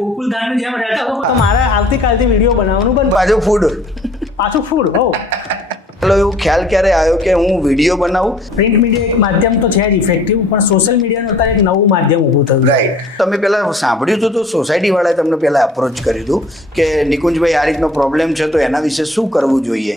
ગોકુલધામની જેમ રહેતા હતો તો મારે આવતીકાલથી વિડીયો બનાવવાનું બંધ. પાછું ફૂડ હો ચાલો એવું ખ્યાલ ક્યારે આવ્યો કે હું વિડીયો બનાવું? પ્રિન્ટ મીડિયા એક માધ્યમ તો છે જ ઇફેક્ટિવ, પણ સોશિયલ મીડિયાનું અત્યારે એક નવું માધ્યમ ઊભું થયું. રાઈટ. તમે પહેલાં સાંભળ્યું હતું તો સોસાયટી વાળાએ તમને પહેલાં અપ્રોચ કર્યું હતું કે નિકુંજભાઈ આ રીતનો પ્રોબ્લેમ છે તો એના વિશે શું કરવું જોઈએ?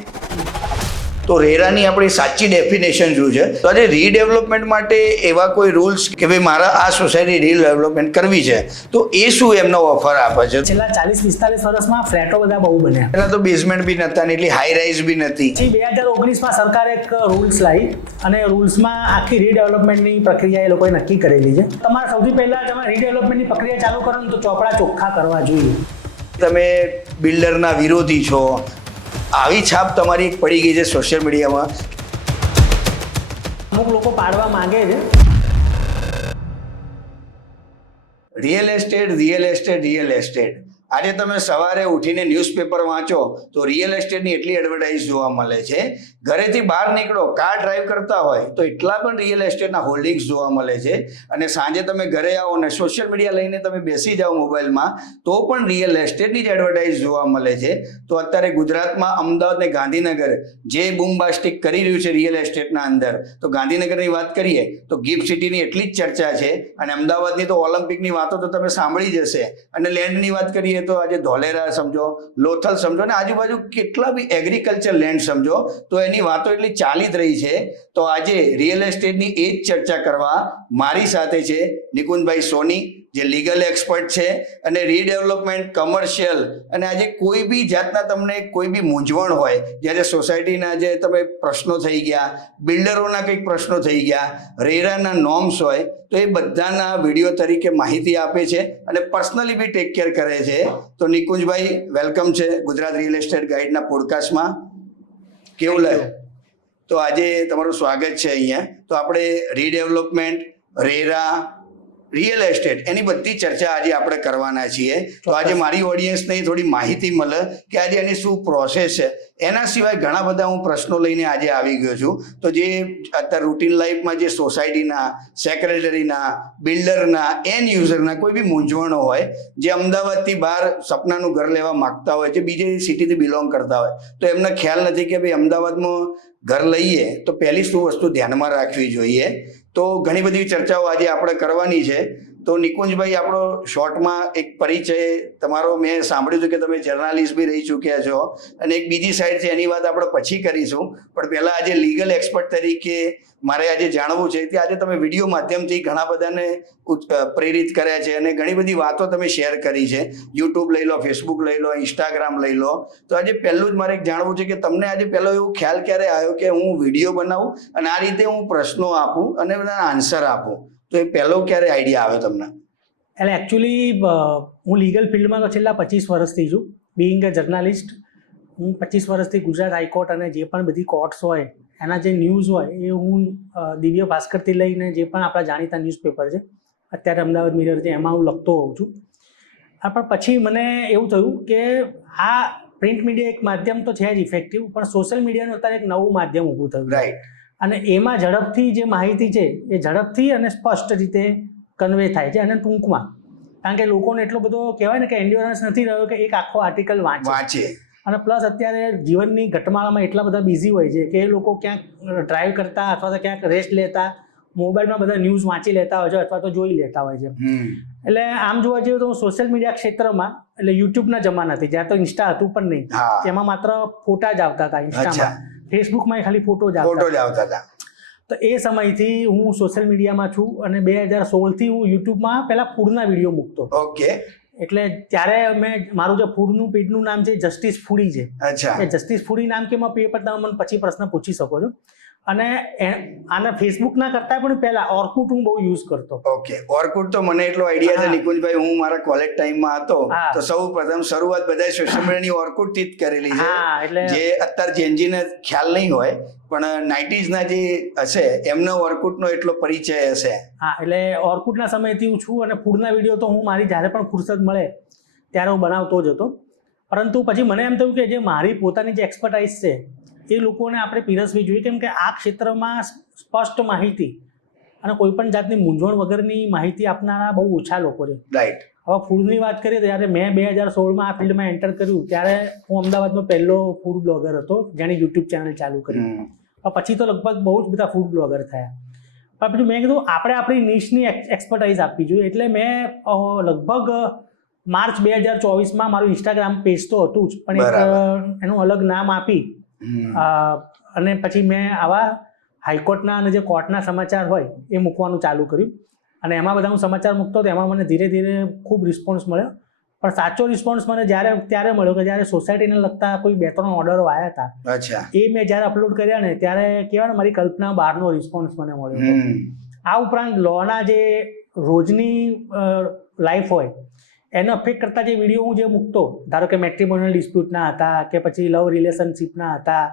તો રેરાની આપણી સાચી ડેફિનેશન શું છે? તો આજે રીડેવલપમેન્ટ માટે એવા કોઈ રૂલ્સ કે ભાઈ મારા આ સોસાયટી રીડેવલપમેન્ટ કરવી છે તો એ શું એમનો ઓફર આપે છે? છેલ્લા 40-45 વર્ષમાં ફ્લેટો બધા બહુ બન્યા. પહેલાં તો બેઝમેન્ટ બી નહોતા ને એટલી હાઈ રાઇઝ બી નથી. 2019માં સરકારે એક રૂલ્સ લાવી અને રૂલ્સમાં આખી રીડેવલપમેન્ટની પ્રક્રિયા એ લોકોએ નક્કી કરેલી છે. તમારે સૌથી પહેલાં તમે રીડેવલપમેન્ટની પ્રક્રિયા ચાલુ કરો ને તો ચોપડા ચોખ્ખા કરવા જોઈએ. તમે બિલ્ડરના વિરોધી છો આવી છાપ તમારી એક પડી ગઈ છે સોશિયલ મીડિયામાં. અમુક લોકો પાડવા માંગે છે. રિયલ એસ્ટેટ આજે તમે સવારે ઉઠીને ન્યૂઝપેપર વાંચો તો રિયલ એસ્ટેટની એટલી એડવર્ટાઇઝ જોવા મળે છે. ઘરેથી બહાર નીકળો, કાર ડ્રાઈવ કરતા હોય તો એટલા પણ રિયલ એસ્ટેટના હોલ્ડિંગ્સ જોવા મળે છે. અને સાંજે તમે ઘરે આવો ને સોશિયલ મીડિયા લઈને તમે બેસી જાઓ મોબાઈલમાં તો પણ રિયલ એસ્ટેટની જ એડવર્ટાઇઝ જોવા મળે છે. તો અત્યારે ગુજરાતમાં અમદાવાદ ને ગાંધીનગર જે બૂમબાસ્ટિક કરી રહ્યું છે રિયલ એસ્ટેટના અંદર, તો ગાંધીનગરની વાત કરીએ તો ગિફ્ટ સિટીની એટલી જ ચર્ચા છે. અને અમદાવાદની તો ઓલિમ્પિકની વાતો તો તમે સાંભળી જ હશે. અને લેન્ડની વાત કરીએ તો આજે ધોલેરા સમજો, લોથલ સમજો ને આજુબાજુ કેટલા બી એગ્રીકલ્ચર લેન્ડ સમજો તો એની વાતો એટલી ચાલી જ રહી છે. તો આજે રિયલ એસ્ટેટની એ જ ચર્ચા કરવા મારી સાથે છે નિકુંજભાઈ સોની, જે લીગલ એક્સપર્ટ છે અને રીડેવલપમેન્ટ, કમર્શિયલ અને આજે કોઈ બી જાતના તમને કોઈ બી મૂંઝવણ હોય, જ્યારે સોસાયટીના જે તમે પ્રશ્નો થઈ ગયા, બિલ્ડરોના કંઈક પ્રશ્નો થઈ ગયા, રેરાના નોર્મ્સ હોય તો એ બધાના વિડીયો તરીકે માહિતી આપે છે અને પર્સનલી બી ટેક કેર કરે છે. તો નિકુંજભાઈ વેલકમ છે ગુજરાત રિયલ એસ્ટેટ ગાઈડના પોડકાસ્ટમાં. કેવું લાગે? તો આજે તમારું સ્વાગત છે અહીંયા. તો આપણે રીડેવલપમેન્ટ, રેરા, રિયલ એસ્ટેટ એની બધી ચર્ચા આજે આપણે કરવાના છીએ. તો આજે મારી ઓડિયન્સને થોડી માહિતી મળે કે આજે એની શું પ્રોસેસ છે. એના સિવાય ઘણા બધા હું પ્રશ્નો લઈને આજે આવી ગયો છું. તો જે અત્યારે રૂટીન લાઈફમાં જે સોસાયટીના, સેક્રેટરીના, બિલ્ડરના, એન્ડ યુઝરના કોઈ બી મૂંઝવણો હોય, જે અમદાવાદથી બહાર સપનાનું ઘર લેવા માગતા હોય, જે બીજી સિટીથી બિલોંગ કરતા હોય તો એમને ખ્યાલ નથી કે ભાઈ અમદાવાદમાં ઘર લઈએ તો પહેલી શું વસ્તુ ધ્યાનમાં રાખવી જોઈએ. તો ઘણી બધી ચર્ચાઓ આજે આપણે કરવાની છે. તો નિકુંજભાઈ, આપણો શોર્ટમાં એક પરિચય તમારો મેં સાંભળ્યું હતું કે તમે જર્નાલિસ્ટ બી રહી ચૂક્યા છો અને એક બીજી સાઈડ છે એની વાત આપણે પછી કરીશું. પણ પહેલાં આજે લીગલ એક્સપર્ટ તરીકે મારે આજે જાણવું છે કે આજે તમે વિડીયો માધ્યમથી ઘણા બધાને પ્રેરિત કર્યા છે અને ઘણી બધી વાતો તમે શેર કરી છે. યુટ્યુબ લઈ લો, ફેસબુક લઈ લો, ઇન્સ્ટાગ્રામ લઈ લો. તો આજે પહેલું જ મારે એક જાણવું છે કે તમને આજે પહેલો એવો ખ્યાલ ક્યારે આવ્યો કે હું વિડીયો બનાવું અને આ રીતે હું પ્રશ્નો આપું અને બધાના આન્સર આપું? તો એ પહેલો ક્યારે આઈડિયા આવ્યો તમને? એટલે એકચ્યુઅલી હું લીગલ ફિલ્ડમાં તો છેલ્લા 25 વર્ષથી છું. બિંગ અ જર્નાલિસ્ટ, હું 25 વર્ષથી ગુજરાત હાઈકોર્ટ અને જે પણ બધી કોર્ટ્સ હોય એના જે ન્યૂઝ હોય એ હું દિવ્ય ભાસ્કરથી લઈને જે પણ આપણા જાણીતા ન્યૂઝપેપર છે, અત્યારે અમદાવાદ મિરર છે, એમાં હું લખતો હોઉં છું. પણ પછી મને એવું થયું કે આ પ્રિન્ટ મીડિયા એક માધ્યમ તો છે જ ઇફેક્ટિવ, પણ સોશિયલ મીડિયાનું અત્યારે એક નવું માધ્યમ ઊભું થયું. રાઈટ. અને એમાં ઝડપથી જે માહિતી છે એ ઝડપથી અને સ્પષ્ટ રીતે કન્વે થાય છે અને ટૂંકમાં. કારણ કે લોકોને એટલો બધો કહેવાય ને કે એન્ડ્યોરન્સ નથી રહ્યો કે એક આખો આર્ટિકલ વાંચે. અને પ્લસ અત્યારે જીવનની ઘટમાળામાં એટલા બધા બિઝી હોય છે કે એ લોકો ક્યાંક ડ્રાઈવ કરતા અથવા તો ક્યાંક રેસ્ટ લેતા મોબાઈલમાં બધા ન્યૂઝ વાંચી લેતા હોય છે અથવા તો જોઈ લેતા હોય છે. એટલે આમ જોવા જઈએ તો સોશિયલ મીડિયા ક્ષેત્રમાં, એટલે યુટ્યુબના જમાનાથી, જ્યાં તો ઇન્સ્ટા હતું પણ નહીં, એમાં માત્ર ફોટા જ આવતા હતા ઇન્સ્ટામાં, ફેસબુકમાં ખાલી ફોટો જ આવતા હતા. તો એ સમયથી હું સોશિયલ મીડિયામાં છું અને 2016થી હું યુટ્યુબમાં પહેલા ફૂડના વિડીયો મૂકતો. ઓકે. એટલે ત્યારે મેં મારું જે ફૂડનું પેજનું નામ છે જસ્ટિસ ફૂડી છે. એ જસ્ટિસ ફૂડી નામ કે પેજ પર તમે મને પછી પ્રશ્ન પૂછી શકો છો. અને આના ફેસબુકના કરતા પણ પહેલા ઓર્કુટ હું બહુ યુઝ કરતો. ઓકે. ઓર્કુટ તો મને એટલો આઈડિયા છે નિકુંજભાઈ, હું મારા કોલેજ ટાઈમમાં હતો તો સૌ પ્રથમ શરૂઆત બધા સોશિયલ મીડિયાની ઓર્કુટથી જ કરેલી છે. જે અત્યારે જેનજીને ખ્યાલ નહીં હોય પણ 90s ના જે હશે એમનો ઓર્કુટનો એટલો પરિચય હશે. હા, એટલે ઓર્કુટના સમયથી હું છું અને ફૂડના વિડીયો તો હું મારી જ્યારે પણ ફુરસદ મળે ત્યારે હું બનાવતો જ હતો. પરંતુ પછી મને એમ થયું કે જે મારી પોતાની જે એક્સપર્ટાઇઝ છે એ લોકોને આપણે પીરસવી જોઈએ, કેમ કે આ ક્ષેત્રમાં સ્પષ્ટ માહિતી અને કોઈ પણ જાતની મૂંઝવણ વગરની માહિતી આપનારા બહુ ઓછા લોકો છે. રાઈટ. હવે ફૂડની વાત કરીએ તો જ્યારે મેં 2016માં આ ફિલ્ડમાં એન્ટર કર્યું ત્યારે હું અમદાવાદનો પહેલો ફૂડ બ્લોગર હતો જેણે યુટ્યુબ ચેનલ ચાલુ કરી. પછી તો લગભગ બહુ જ બધા ફૂડ બ્લોગર થયા. પણ પછી મેં કીધું આપણે આપણી નિશની એક્સપર્ટાઇઝ આપવી જોઈએ. એટલે મેં લગભગ માર્ચ 2024માં મારું ઇન્સ્ટાગ્રામ પેજ તો હતું જ, પણ એક એનું અલગ નામ આપી અને પછી મેં આવા હાઈકોર્ટના અને જે કોર્ટના સમાચાર હોય એ મૂકવાનું ચાલુ કર્યું. અને એમાં બધા હું સમાચાર મૂકતો હતો. એમાં મને ધીરે ધીરે ખૂબ રિસ્પોન્સ મળ્યો. પણ સાચો રિસ્પોન્સ મને ત્યારે મળ્યો કે જ્યારે સોસાયટીને લગતા કોઈ 2-3 ઓર્ડરો આવ્યા હતા. એ મેં જ્યારે અપલોડ કર્યા ને ત્યારે કહેવાય ને મારી કલ્પના બહારનો રિસ્પોન્સ મને મળ્યો. આ ઉપરાંત લોના જે રોજની લાઈફ હોય એને અફેક્ટ કરતા જે વિડીયો હું જે મૂકતો, ધારો કે મેટ્રિમોનિયલ ડિસ્પ્યુટના હતા કે પછી લવ રિલેશનશીપના હતા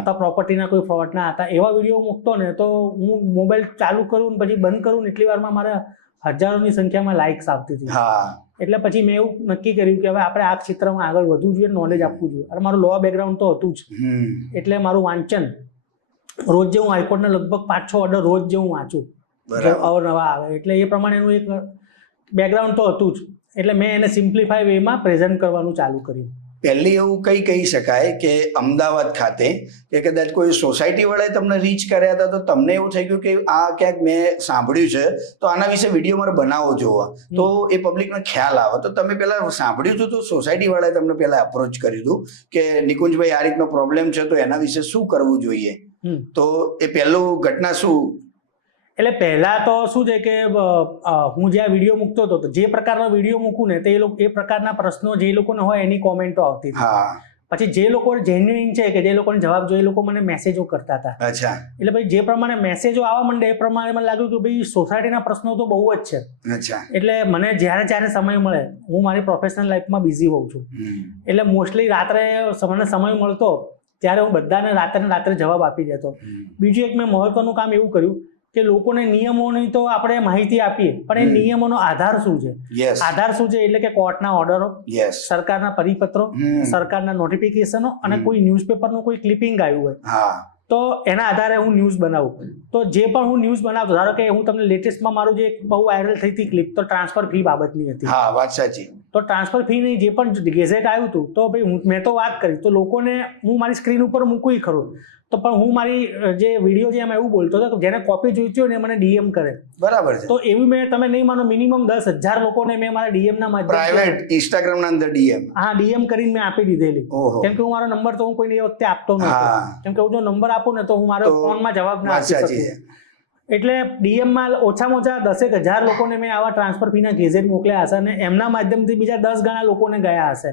અથવા પ્રોપર્ટીના કોઈ ફ્રોડના હતા, એવા વિડીયો મૂકતો ને તો હું મોબાઈલ ચાલુ કરું ને પછી બંધ કરું ને એટલી વારમાં મારા હજારોની સંખ્યામાં લાઇક્સ આવતી હતી. એટલે પછી મેં એવું નક્કી કર્યું કે હવે આપણે આ ક્ષેત્રમાં આગળ વધવું જોઈએ, નોલેજ આપવું જોઈએ. અને મારું લો બેકગ્રાઉન્ડ તો હતું જ, એટલે મારું વાંચન રોજ જે હું હાઈકોર્ટના લગભગ 5-6 ઓર્ડર રોજ જે હું વાંચું અવનવા આવે, એટલે એ પ્રમાણેનું એક બેકગ્રાઉન્ડ તો હતું જ. એટલે મેં એને સિમ્પ્લિફાઈ વેમાં પ્રેઝન્ટ કરવાનું ચાલુ કર્યું. પહેલી એવું કહી શકાય કે અમદાવાદ ખાતે કે કદાચ કોઈ સોસાયટી વાળાએ તમને રીચ કર્યા હતા તો તમને એવું થઈ ગયું કે આ ક્યાંક મેં સાંભળ્યું છે તો આના વિશે વિડીયો મારે બનાવવો જોવા, તો એ પબ્લિકનો ખ્યાલ આવે. તો તમે પહેલા સાંભળ્યું હતું તો સોસાયટી વાળાએ તમને પહેલા અપ્રોચ કર્યું હતું કે નિકુંજભાઈ આ રીતનો પ્રોબ્લેમ છે તો એના વિશે શું કરવું જોઈએ, તો એ પહેલું ઘટના શું? એટલે પહેલા તો શું છે કે હું જે આ વિડીયો મૂકતો હતો, જે પ્રકારનો વિડીયો મૂકું ને એ પ્રકારના પ્રશ્નો જે લોકોને હોય એની કોમેન્ટો આવતી હતી. પછી જે લોકો જેન્યુઇન છે કે જે લોકોને જવાબ જોઈએ એ લોકો મને મેસેજો કરતા હતા. એટલે ભાઈ જે પ્રમાણે મેસેજો આવવા માંડે એ પ્રમાણે મને લાગ્યું કે ભાઈ સોસાયટીના પ્રશ્નો તો બહુ જ છે. એટલે મને જ્યારે સમય મળે, હું મારી પ્રોફેશનલ લાઈફમાં બિઝી હોઉં છું, એટલે મોસ્ટલી રાત્રે મને સમય મળતો ત્યારે હું બધાને રાત્રે જવાબ આપી દેતો. બીજું એક મેં મહત્વનું કામ એવું કર્યું કે લોકોને નિયમોની તો આપણે માહિતી આપીએ, પણ એ નિયમોનો આધાર શું છે? આધાર શું છે એટલે કે કોર્ટના ઓર્ડરો, સરકારના પરિપત્રો, સરકારના નોટિફિકેશનો અને કોઈ ન્યૂઝપેપરનું કોઈ ક્લિપિંગ આવ્યું હોય તો એના આધારે હું ન્યૂઝ બનાવું. તો જે પણ હું ન્યૂઝ બનાવતો, ધારો કે હું તમને લેટેસ્ટમાં મારું જે બહુ વાયરલ થઈ હતી ક્લિપ તો ટ્રાન્સફર ફી બાબતની હતી. વાત સાચી. તો ટ્રાન્સફર ફીની જે પણ ગેઝેટ આવ્યું હતું તો ભાઈ મેં તો વાત કરી, તો લોકોને હું મારી સ્ક્રીન ઉપર મૂકું ખરું, તો પણ હું મારી જે વિડીયો છે એમાં એવું બોલતો હતો કે જેને કોપી જોઈતી હોય ને મને ડીએમ કરે. બરાબર છે. તો એવી મેં તમે નહીં માનો મિનિમમ 10,000 લોકોને મેં મારા ડીએમ ના માધ્યમથી પ્રાઇવેટ ઇન્સ્ટાગ્રામના અંદર ડીએમ કરીને મેં આપી દીધેલી. કેમ કે હું મારો નંબર તો હું કોઈને એ વખતે આપતો નહોતો, કેમ કે હું જો નંબર આપું ને તો હું મારો ફોનમાં જવાબ ના આપી શકું. એટલે ડીએમમાં ઓછામાં ઓછા 10,000 લોકોને મેં આવા ટ્રાન્સફર ફીના ગેઝેટ મોકલ્યા હશે અને એમના માધ્યમથી બીજા 10 ગણા લોકોને ગયા હશે.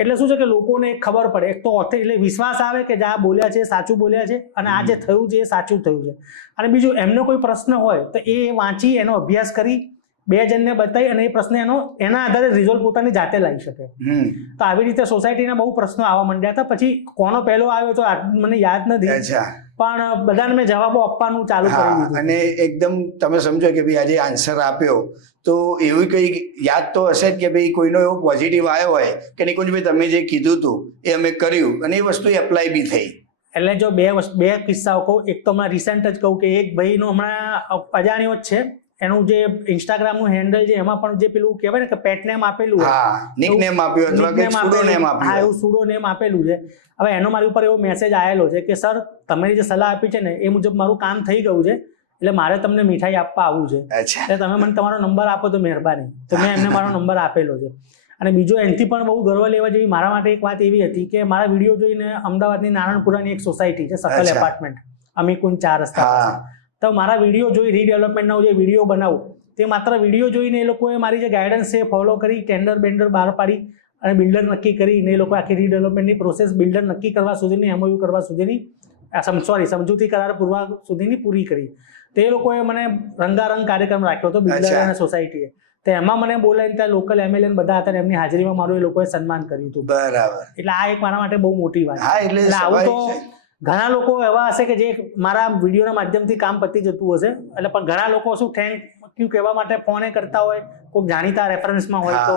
એટલે શું છે કે લોકોને ખબર પડે, એક તો એટલે વિશ્વાસ આવે કે જે આ બોલ્યા છે સાચું બોલ્યા છે અને આ જે થયું છે એ સાચું થયું છે. અને બીજું એમનો કોઈ પ્રશ્ન હોય તો એ વાંચી એનો અભ્યાસ કરી 2 જણને બતાવી અને એ પ્રશ્ન એના આધારે રિઝોલ્વ પોતાની જાતે લાવી શકે. તો આવી રીતે સોસાયટીના બહુ પ્રશ્નો આવવા માંડ્યા હતા. પછી કોનો પહેલો આવ્યો તો મને યાદ નથી, પણ બધાને મેં જવાબો આપવાનું ચાલુ કરી દીધું. અને એકદમ તમે સમજો કે ભાઈ આજે આન્સર આપ્યો તો એવું કઈ યાદ તો હશે જ કે ભાઈ કોઈનો એવો પોઝિટિવ આવ્યો હોય કે નિકુંજભાઈ તમે જે કીધું હતું એ અમે કર્યું અને એ વસ્તુ એપ્લાય બી થઈ. એટલે જો બે કિસ્સાઓ કહું, એક તો હમણાં રિસેન્ટ જ કહું કે એક ભાઈનો હમણાં અજાણ્યો જ છે, એનું જે ઇન્સ્ટાગ્રામનું હેન્ડલ છે એમાં પણ જે પેલું કહેવાય ને કે પેટ નેમ આપેલું નિકનેમ આપ્યું અથવા કે સુડોનેમ આપ્યું, એવું સુડોનેમ આપેલું છે. હવે એનો મારી ઉપર એવો મેસેજ આવેલો છે કે સર તમે જે સલાહ આપી છે ને એ મુજબ મારું કામ થઈ ગયું છે, એટલે મારે તમને મીઠાઈ આપવા આવવું છે, એટલે તમે મને તમારો નંબર આપો તો મહેરબાની. તો મેં એમને મારો નંબર આપેલો છે. અને બીજો એનાથી પણ બહુ ગર્વ લેવા જેવી મારા માટે એક વાત એવી હતી કે મારા વિડીયો જોઈને અમદાવાદની નારણપુરાની એક સોસાયટી છે સકલ એપાર્ટમેન્ટ, અમીકુંજ 4 રસ્તા, તો મારા વિડીયો જોઈ રીડેવલપમેન્ટનો જે વિડીયો બનાવું તે માત્ર વિડીયો જોઈને એ લોકોએ મારી જે ગાઈડન્સ છે ફોલો કરી, ટેન્ડર બહાર પાડી અને બિલ્ડર નક્કી કરીને એ લોકો આખી રીડેવલપમેન્ટની પ્રોસેસ બિલ્ડર નક્કી કરવા સુધીની, એમઓયુ કરવા સુધીની, સમજૂતી કરાર પૂરવા સુધીની પૂરી કરી. તે લોકોએ મને રંગારંગ કાર્યક્રમ રાખ્યો હતો બિલ્ડર અને સોસાયટીએ. તો એમાં મને બોલાવીને ત્યાં લોકલ એમએલએ બધા હતા, એમની હાજરીમાં મારું એ લોકોએ સન્માન કર્યું હતું. બરાબર. એટલે આ એક મારા માટે બહુ મોટી વાત છે. એટલે આવું તો ઘણા લોકો એવા હશે કે જે મારા વિડીયોના માધ્યમથી કામ પતી જતું હશે, એટલે પણ ઘણા લોકો શું થેન્ક યુ કહેવા માટે ફોને કરતા હોય, કોઈ જાણીતા રેફરન્સમાં હોય તો,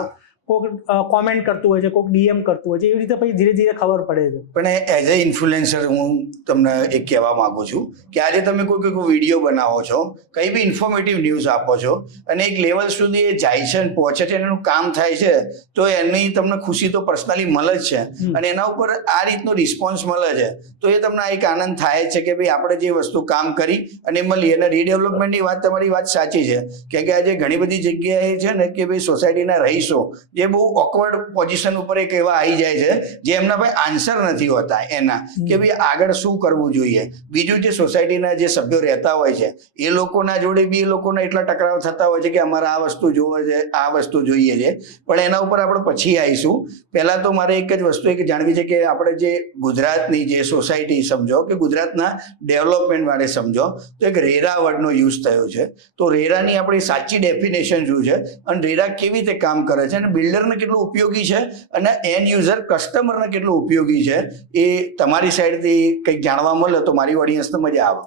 કોઈક કોમેન્ટ કરતું હોય છે, કોઈક ડીએમ કરતું હોય છે, એવી રીતે પછી ધીરે ધીરે ખબર પડે છે. પણ એઝ એ ઇન્ફ્લુએન્સર હું તમને એક કહેવા માંગુ છું કે આજે તમે કોઈ વિડીયો બનાવો છો, કંઈ બી ઇન્ફોર્મેટિવ ન્યૂઝ આપો છો અને એક લેવલ સુધી એ જાય છે અને પહોંચે છે, એનું કામ થાય છે, તો એની તમને ખુશી તો પર્સનલી મળે જ છે અને એના ઉપર આ રીતનો રિસ્પોન્સ મળે છે, તો એ તમને એક આનંદ થાય છે કે ભાઈ આપણે જે વસ્તુ કામ કરી અને મળી. અને રીડેવલપમેન્ટની વાત, તમારી વાત સાચી છે, કેમ કે આજે ઘણી બધી જગ્યાએ છે ને કે ભાઈ સોસાયટીના રહીશો જે બહુ ઓકવર્ડ પોઝિશન ઉપર એક એવા આવી જાય છે જે એમના ભાઈ આન્સર નથી હોતા એના કે ભાઈ આગળ શું કરવું જોઈએ. બીજું જે સોસાયટીના જે સભ્યો રહેતા હોય છે એ લોકોના જોડે બી એ લોકોના એટલા ટકરાવ થતા હોય છે કે અમારે આ વસ્તુ જોવે છે, આ વસ્તુ જોઈએ છે, પણ એના ઉપર આપણે પછી આવીશું. પહેલાં તો મારે એક જ વસ્તુ એક જાણવી છે કે આપણે જે ગુજરાતની જે સોસાયટી સમજો કે ગુજરાતના ડેવલપમેન્ટ માટે સમજો તો એક રેરા વર્ડનો યુઝ થયો છે. તો રેરાની આપણી સાચી ડેફિનેશન શું છે અને રેરા કેવી રીતે કામ કરે છે અને બિલ્ડરને કેટલું ઉપયોગી છે અને એન્ડ યુઝર કસ્ટમરને કેટલું ઉપયોગી છે, એ તમારી સાઈડથી કંઈક જાણવા મળે તો મારી ઓડિયન્સને મજા આવે.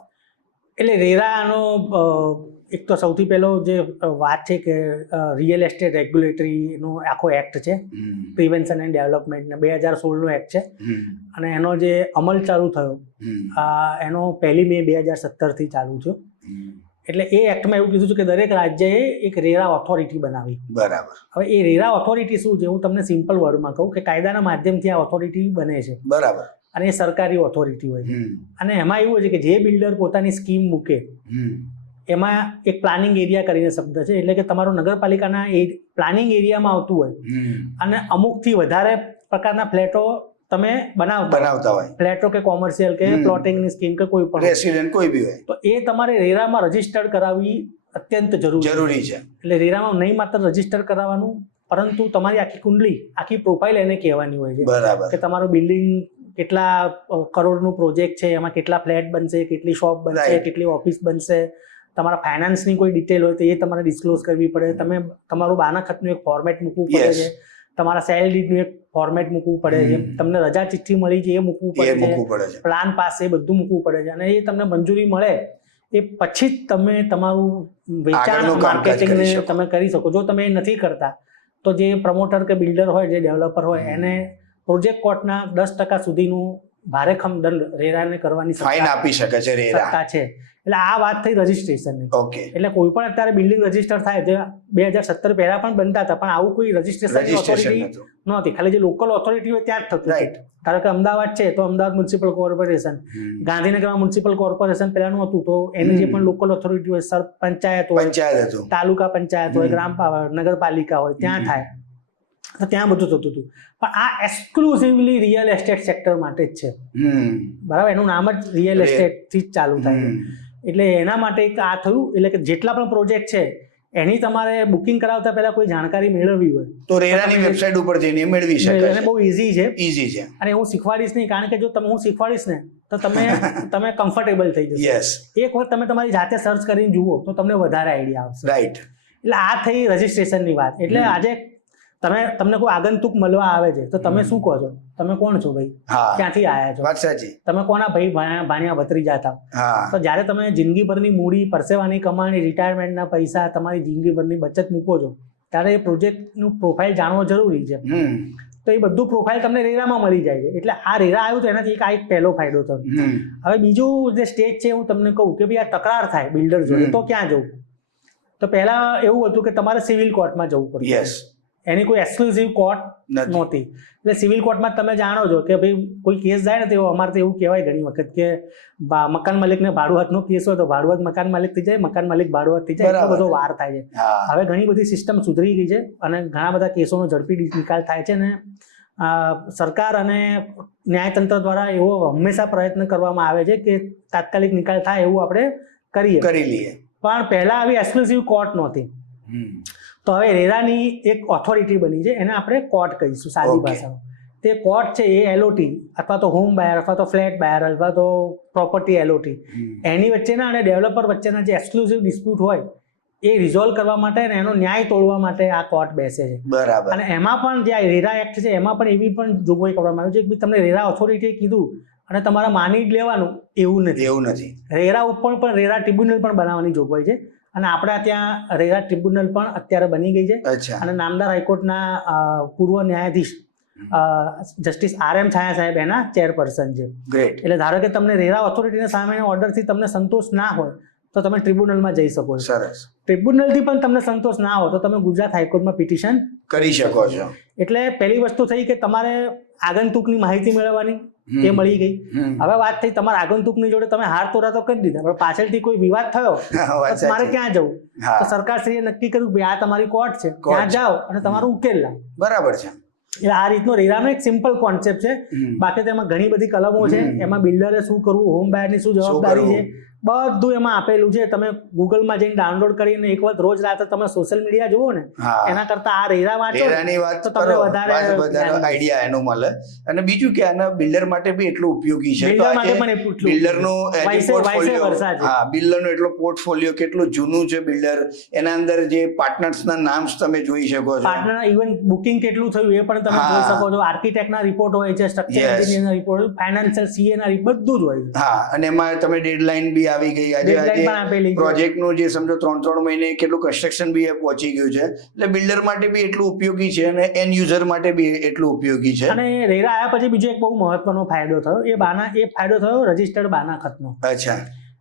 એટલે રેરાનો એક તો સૌથી પહેલો જે વાત છે કે રિયલ એસ્ટેટ રેગ્યુલેટરીનો આખો એક્ટ છે, પ્રિવેન્શન એન્ડ ડેવલપમેન્ટ 2016નો એક્ટ છે અને એનો જે અમલ ચાલુ થયો એનો 1 મે 2017થી ચાલુ થયો. એટલે એ એક્ટમાં એવું કીધું છે કે દરેક રાજ્યએ એક રેરા ઓથોરિટી બનાવી. બરાબર. હવે એ રેરા ઓથોરિટી શું છે હું તમને સિમ્પલ વર્ડમાં કહું કે કાયદાના માધ્યમથી આ ઓથોરિટી બને છે. બરાબર. અને એ સરકારી ઓથોરિટી હોય છે અને એમાં એવું હોય છે કે જે બિલ્ડર પોતાની સ્કીમ મૂકે એમાં એક પ્લાનિંગ એરિયા કરીને શબ્દ છે, એટલે કે તમારું નગરપાલિકાના પ્લાનિંગ એરિયામાં આવતું હોય અને અમુકથી વધારે પ્રકારના ફ્લેટો તમે બનાવતા હોય, ફ્લેટો કે કોમર્શિયલ કે પ્લોટિંગની સ્કીમ કે કોઈ પણ રેસિડેન્ટ કોઈ બી હોય, તો એ તમારે રેરામાં રજીસ્ટર્ડ કરાવવી અત્યંત જરૂરી છે. એટલે રેરામાં નહીં માત્ર રજીસ્ટર કરાવવાનું પરંતુ તમારી આખી કુંડલી, આખી પ્રોફાઇલ એને કહેવાની હોય છે. બરાબર. કે તમારું બિલ્ડિંગ કેટલા કરોડનું પ્રોજેક્ટ છે, એમાં કેટલા ફ્લેટ બનશે, કેટલી શોપ બનશે, કેટલી ઓફિસ બનશે, તમારા ફાઇનાન્સની કોઈ ડિટેલ હોય તો એ તમારે ડિસ્ક્લોઝ કરવી પડે, તમે તમારું બાના ખતનું એક ફોર્મેટ મૂકવું પડે છે, તમારા સેલ ડીડનું એક ફોર્મેટ મૂકવું પડે છે, તમને રજા ચિઠ્ઠી મળી છે એ મૂકવું પડે છે, પ્લાન પાસ એ બધું મૂકવું પડે છે અને એ તમને મંજૂરી મળે એ પછી જ તમે તમારું વેચાણ માર્કેટિંગને તમે કરી શકો. જો તમે એ નથી કરતા તો જે પ્રમોટર કે બિલ્ડર હોય, જે ડેવલપર હોય, એને પ્રોજેક્ટ કોર્ટના 10% સુધીનું ભારેખમ દંડ રેરાને કરવાની ફાઇન આપી શકે છે સત્તા છે. એટલે આ વાત થઈ રજીસ્ટ્રેશનની. ઓકે. એટલે કોઈ પણ અત્યારે બિલ્ડિંગ રજીસ્ટર થાય જે 2017 પહેલા પણ બનતા હતા, પણ આવું કોઈ રજીસ્ટ્રેશન ઓથોરિટી નહોતી, ખાલી જે લોકલ ઓથોરિટી હોય ત્યાં જ થતું. રાઈટ. ધારો કે અમદાવાદ છે તો અમદાવાદ મ્યુનિસિપલ કોર્પોરેશન, ગાંધીનગરમાં મ્યુનિસિપલ કોર્પોરેશન પહેલાનું હતું તો એની જે પણ લોકલ ઓથોરિટી હોય, પંચાયત હોય, તાલુકા પંચાયત હોય, ગ્રામ નગરપાલિકા હોય, ત્યાં થાય તો ત્યાં બધું થતું હતું. પણ આ એક્સક્લુઝિવલી રિયલ એસ્ટેટ સેક્ટર માટે જ છે. બરાબર. એનું નામ જ રિયલ એસ્ટેટ થી જ ચાલુ થાય છે. એટલે એના માટે એક આ થયું. એટલે કે જેટલા પણ પ્રોજેક્ટ છે એની તમારે બુકિંગ કરાવતા પહેલા કોઈ જાણકારી મેળવવી હોય તો રેરાની વેબસાઇટ ઉપર જઈને મેળવી શકાય. અને બહુ ઈઝી છે. અને હું શીખવાડીશ નહીં, કારણ કે જો હું શીખવાડીશ ને તો તમે કમ્ફર્ટેબલ થઈ જશો. એક વખત તમે તમારી જાતે સર્ચ કરીને જુઓ તો તમને વધારે આઈડિયા આવશે. રાઈટ. એટલે આ થઈ રજીસ્ટ્રેશનની વાત. એટલે આજે તમને કોઈ આગંતુક મળવા આવે છે તો તમે શું કહો છો? તમે કોણ છો ભાઈ? ક્યાંથી આવ્યા છો? વાત સાચી. તમે કોના ભાઈ ભાણિયા ભત્રીજા હતા? તો જ્યારે તમે જિંદગીભરની મૂડી, પરસેવાની કમાણી, રિટાયરમેન્ટના પૈસા, તમારી જિંદગીભરની બચત મૂકો છો ત્યારે એ પ્રોજેક્ટનું પ્રોફાઇલ જાણવો જરૂરી છે. તો એ બધું પ્રોફાઇલ તમને રેરામાં મળી જાય છે. એટલે આ રેરા આવ્યું તો એનાથી એક પહેલો ફાયદો થયો. હવે બીજું જે સ્ટેજ છે હું તમને કહું કે ભાઈ આ તકરાર થાય બિલ્ડર જોડે તો ક્યાં જવું? તો પહેલા એવું હતું કે તમારે સિવિલ કોર્ટમાં જવું પડે. એની કોઈ એક્સક્લુઝિવ કોર્ટ નહોતી. એટલે સિવિલ કોર્ટમાં તમે જાણો છો કે ભાઈ કોઈ કેસ જાય ને તો અમારે તો એવું કહેવાય ઘણી વખત કે મકાન માલિકને ભાડુઆતનો કેસ હોય તો ભાડુઆત મકાન માલિક થઈ જાય, મકાન માલિક ભાડુઆત થઈ જાય, એટલો બધો વાર થાય છે. હવે ઘણી બધી સિસ્ટમ સુધરી ગઈ છે અને ઘણા બધા કેસોનો ઝડપી નિકાલ થાય છે. અને સરકાર અને ન્યાયતંત્ર દ્વારા એવો હંમેશા પ્રયત્ન કરવામાં આવે છે કે તાત્કાલિક નિકાલ થાય એવું આપણે કરી લઈએ. પણ પહેલા આવી એક્સક્લુઝિવ કોર્ટ નહોતી. તો હવે રેરાની એક ઓથોરિટી બની છે, એને આપણે કોર્ટ કહીશું સાદી ભાષામાં. તે કોર્ટ છે એ એલઓટી અથવા તો હોમ બાયર અથવા તો ફ્લેટ બાયર અથવા તો પ્રોપર્ટી એલઓટી એની વચ્ચેના અને ડેવલપર વચ્ચેના જે એક્સક્લુઝિવ ડિસ્પ્યુટ હોય એ રિઝોલ્વ કરવા માટે અને એનો ન્યાય તોડવા માટે આ કોર્ટ બેસે છે. બરાબર. અને એમાં પણ જે રેરા એક્ટ છે એમાં પણ એવી પણ જોગવાઈ કરવામાં આવી છે કે તમને રેરા ઓથોરિટીએ કીધું અને તમારે માની જ લેવાનું એવું નથી. રેરા ઉપર પણ રેરા ટ્રિબ્યુનલ પણ બનાવવાની જોગવાઈ છે. અને આપણા ત્યાં રેરા ટ્રિબ્યુનલ પણ અત્યારે બની ગઈ છે. અચ્છા. અને નામદાર હાઈકોર્ટના પૂર્વ ન્યાયાધીશ જસ્ટિસ RM છાયા સાહેબ એના ચેરપર્સન છે. ગ્રેટ. એટલે ધારો કે તમને રેરા ઓથોરિટીના સામેના ઓર્ડરથી તમને સંતોષ ના હોય તો તમે ટ્રિબ્યુનલમાં જઈ શકો છો. સરસ. ટ્રિબ્યુનલથી પણ તમને સંતોષ ના હોય તો તમે ગુજરાત હાઈકોર્ટમાં પિટિશન કરી શકો છો. એટલે પહેલી વસ્તુ થઈ કે તમારે આગંતુકની માહિતી મેળવવાની, તે મળી ગઈ. હવે વાત થઈ તમારા આગંતુકની જોડે તમે હાર તોરા તો કરી દીધા, પણ પાછળથી કોઈ વિવાદ થયો તો તમારે ક્યાં જવું? તો સરકારશ્રીએ નક્કી કર્યું કે આ તમારી કોર્ટ છે, ત્યાં જાઓ અને તમારું ઉકેલ લાવો. બરાબર છે. એટલે આ રીતનો રેરાનો એક સિમ્પલ કોન્સેપ્ટ છે. બાકી તેમાં ઘણી બધી કલમો છે, એમાં બિલ્ડરે શું કરવું, હોમ બાયરની શું જવાબદારી છે, બધું એમાં આપેલું છે. તમે ગૂગલમાં જઈને ડાઉનલોડ કરીને એક વખત રોજ રાતે તમે સોશિયલ મીડિયા જુઓ ને, એના કરતા આ રેરા વાંચો તો તમને વધારે આઈડિયા એનો મળે. અને બીજું કે આના બિલ્ડર માટે બી એટલું ઉપયોગી છે. બિલ્ડર માટે પણ એટલું બિલ્ડરનો બિલ્ડરનો એટલો પોર્ટફોલિયો કેટલું જૂનું છે બિલ્ડર, એના અંદર જે પાર્ટનર્સના નામ્સ તમે જોઈ શકો છો. પાર્ટનર ઇવન બુકિંગ કેટલું થયું એ પણ તમે જોઈ શકો છો. આર્કિટેક્ટના રિપોર્ટ હોય છે, સ્ટ્રક્ચર એન્જિનિયરના રિપોર્ટ, ફાઇનાન્શિયલ CA ના રિપોર્ટ, બધું જ હોય છે. હા, અને એમાં તમે ડેડલાઇન બી આવી ગઈ. આજે પ્રોજેક્ટનું જે સમજો 3-3 મહિને કેટલું કન્સ્ટ્રક્શન બી પહોંચી ગયું છે. એટલે બિલ્ડર માટે બી એટલું ઉપયોગી છે અને એન્ડ યુઝર માટે બી એટલું ઉપયોગી છે. અને રેરા આવ્યા પછી બીજો એક બહુ મહત્વનો ફાયદો થયો, એ ફાયદો થયો રજિસ્ટર્ડ બાનાખતનો. અચ્છા.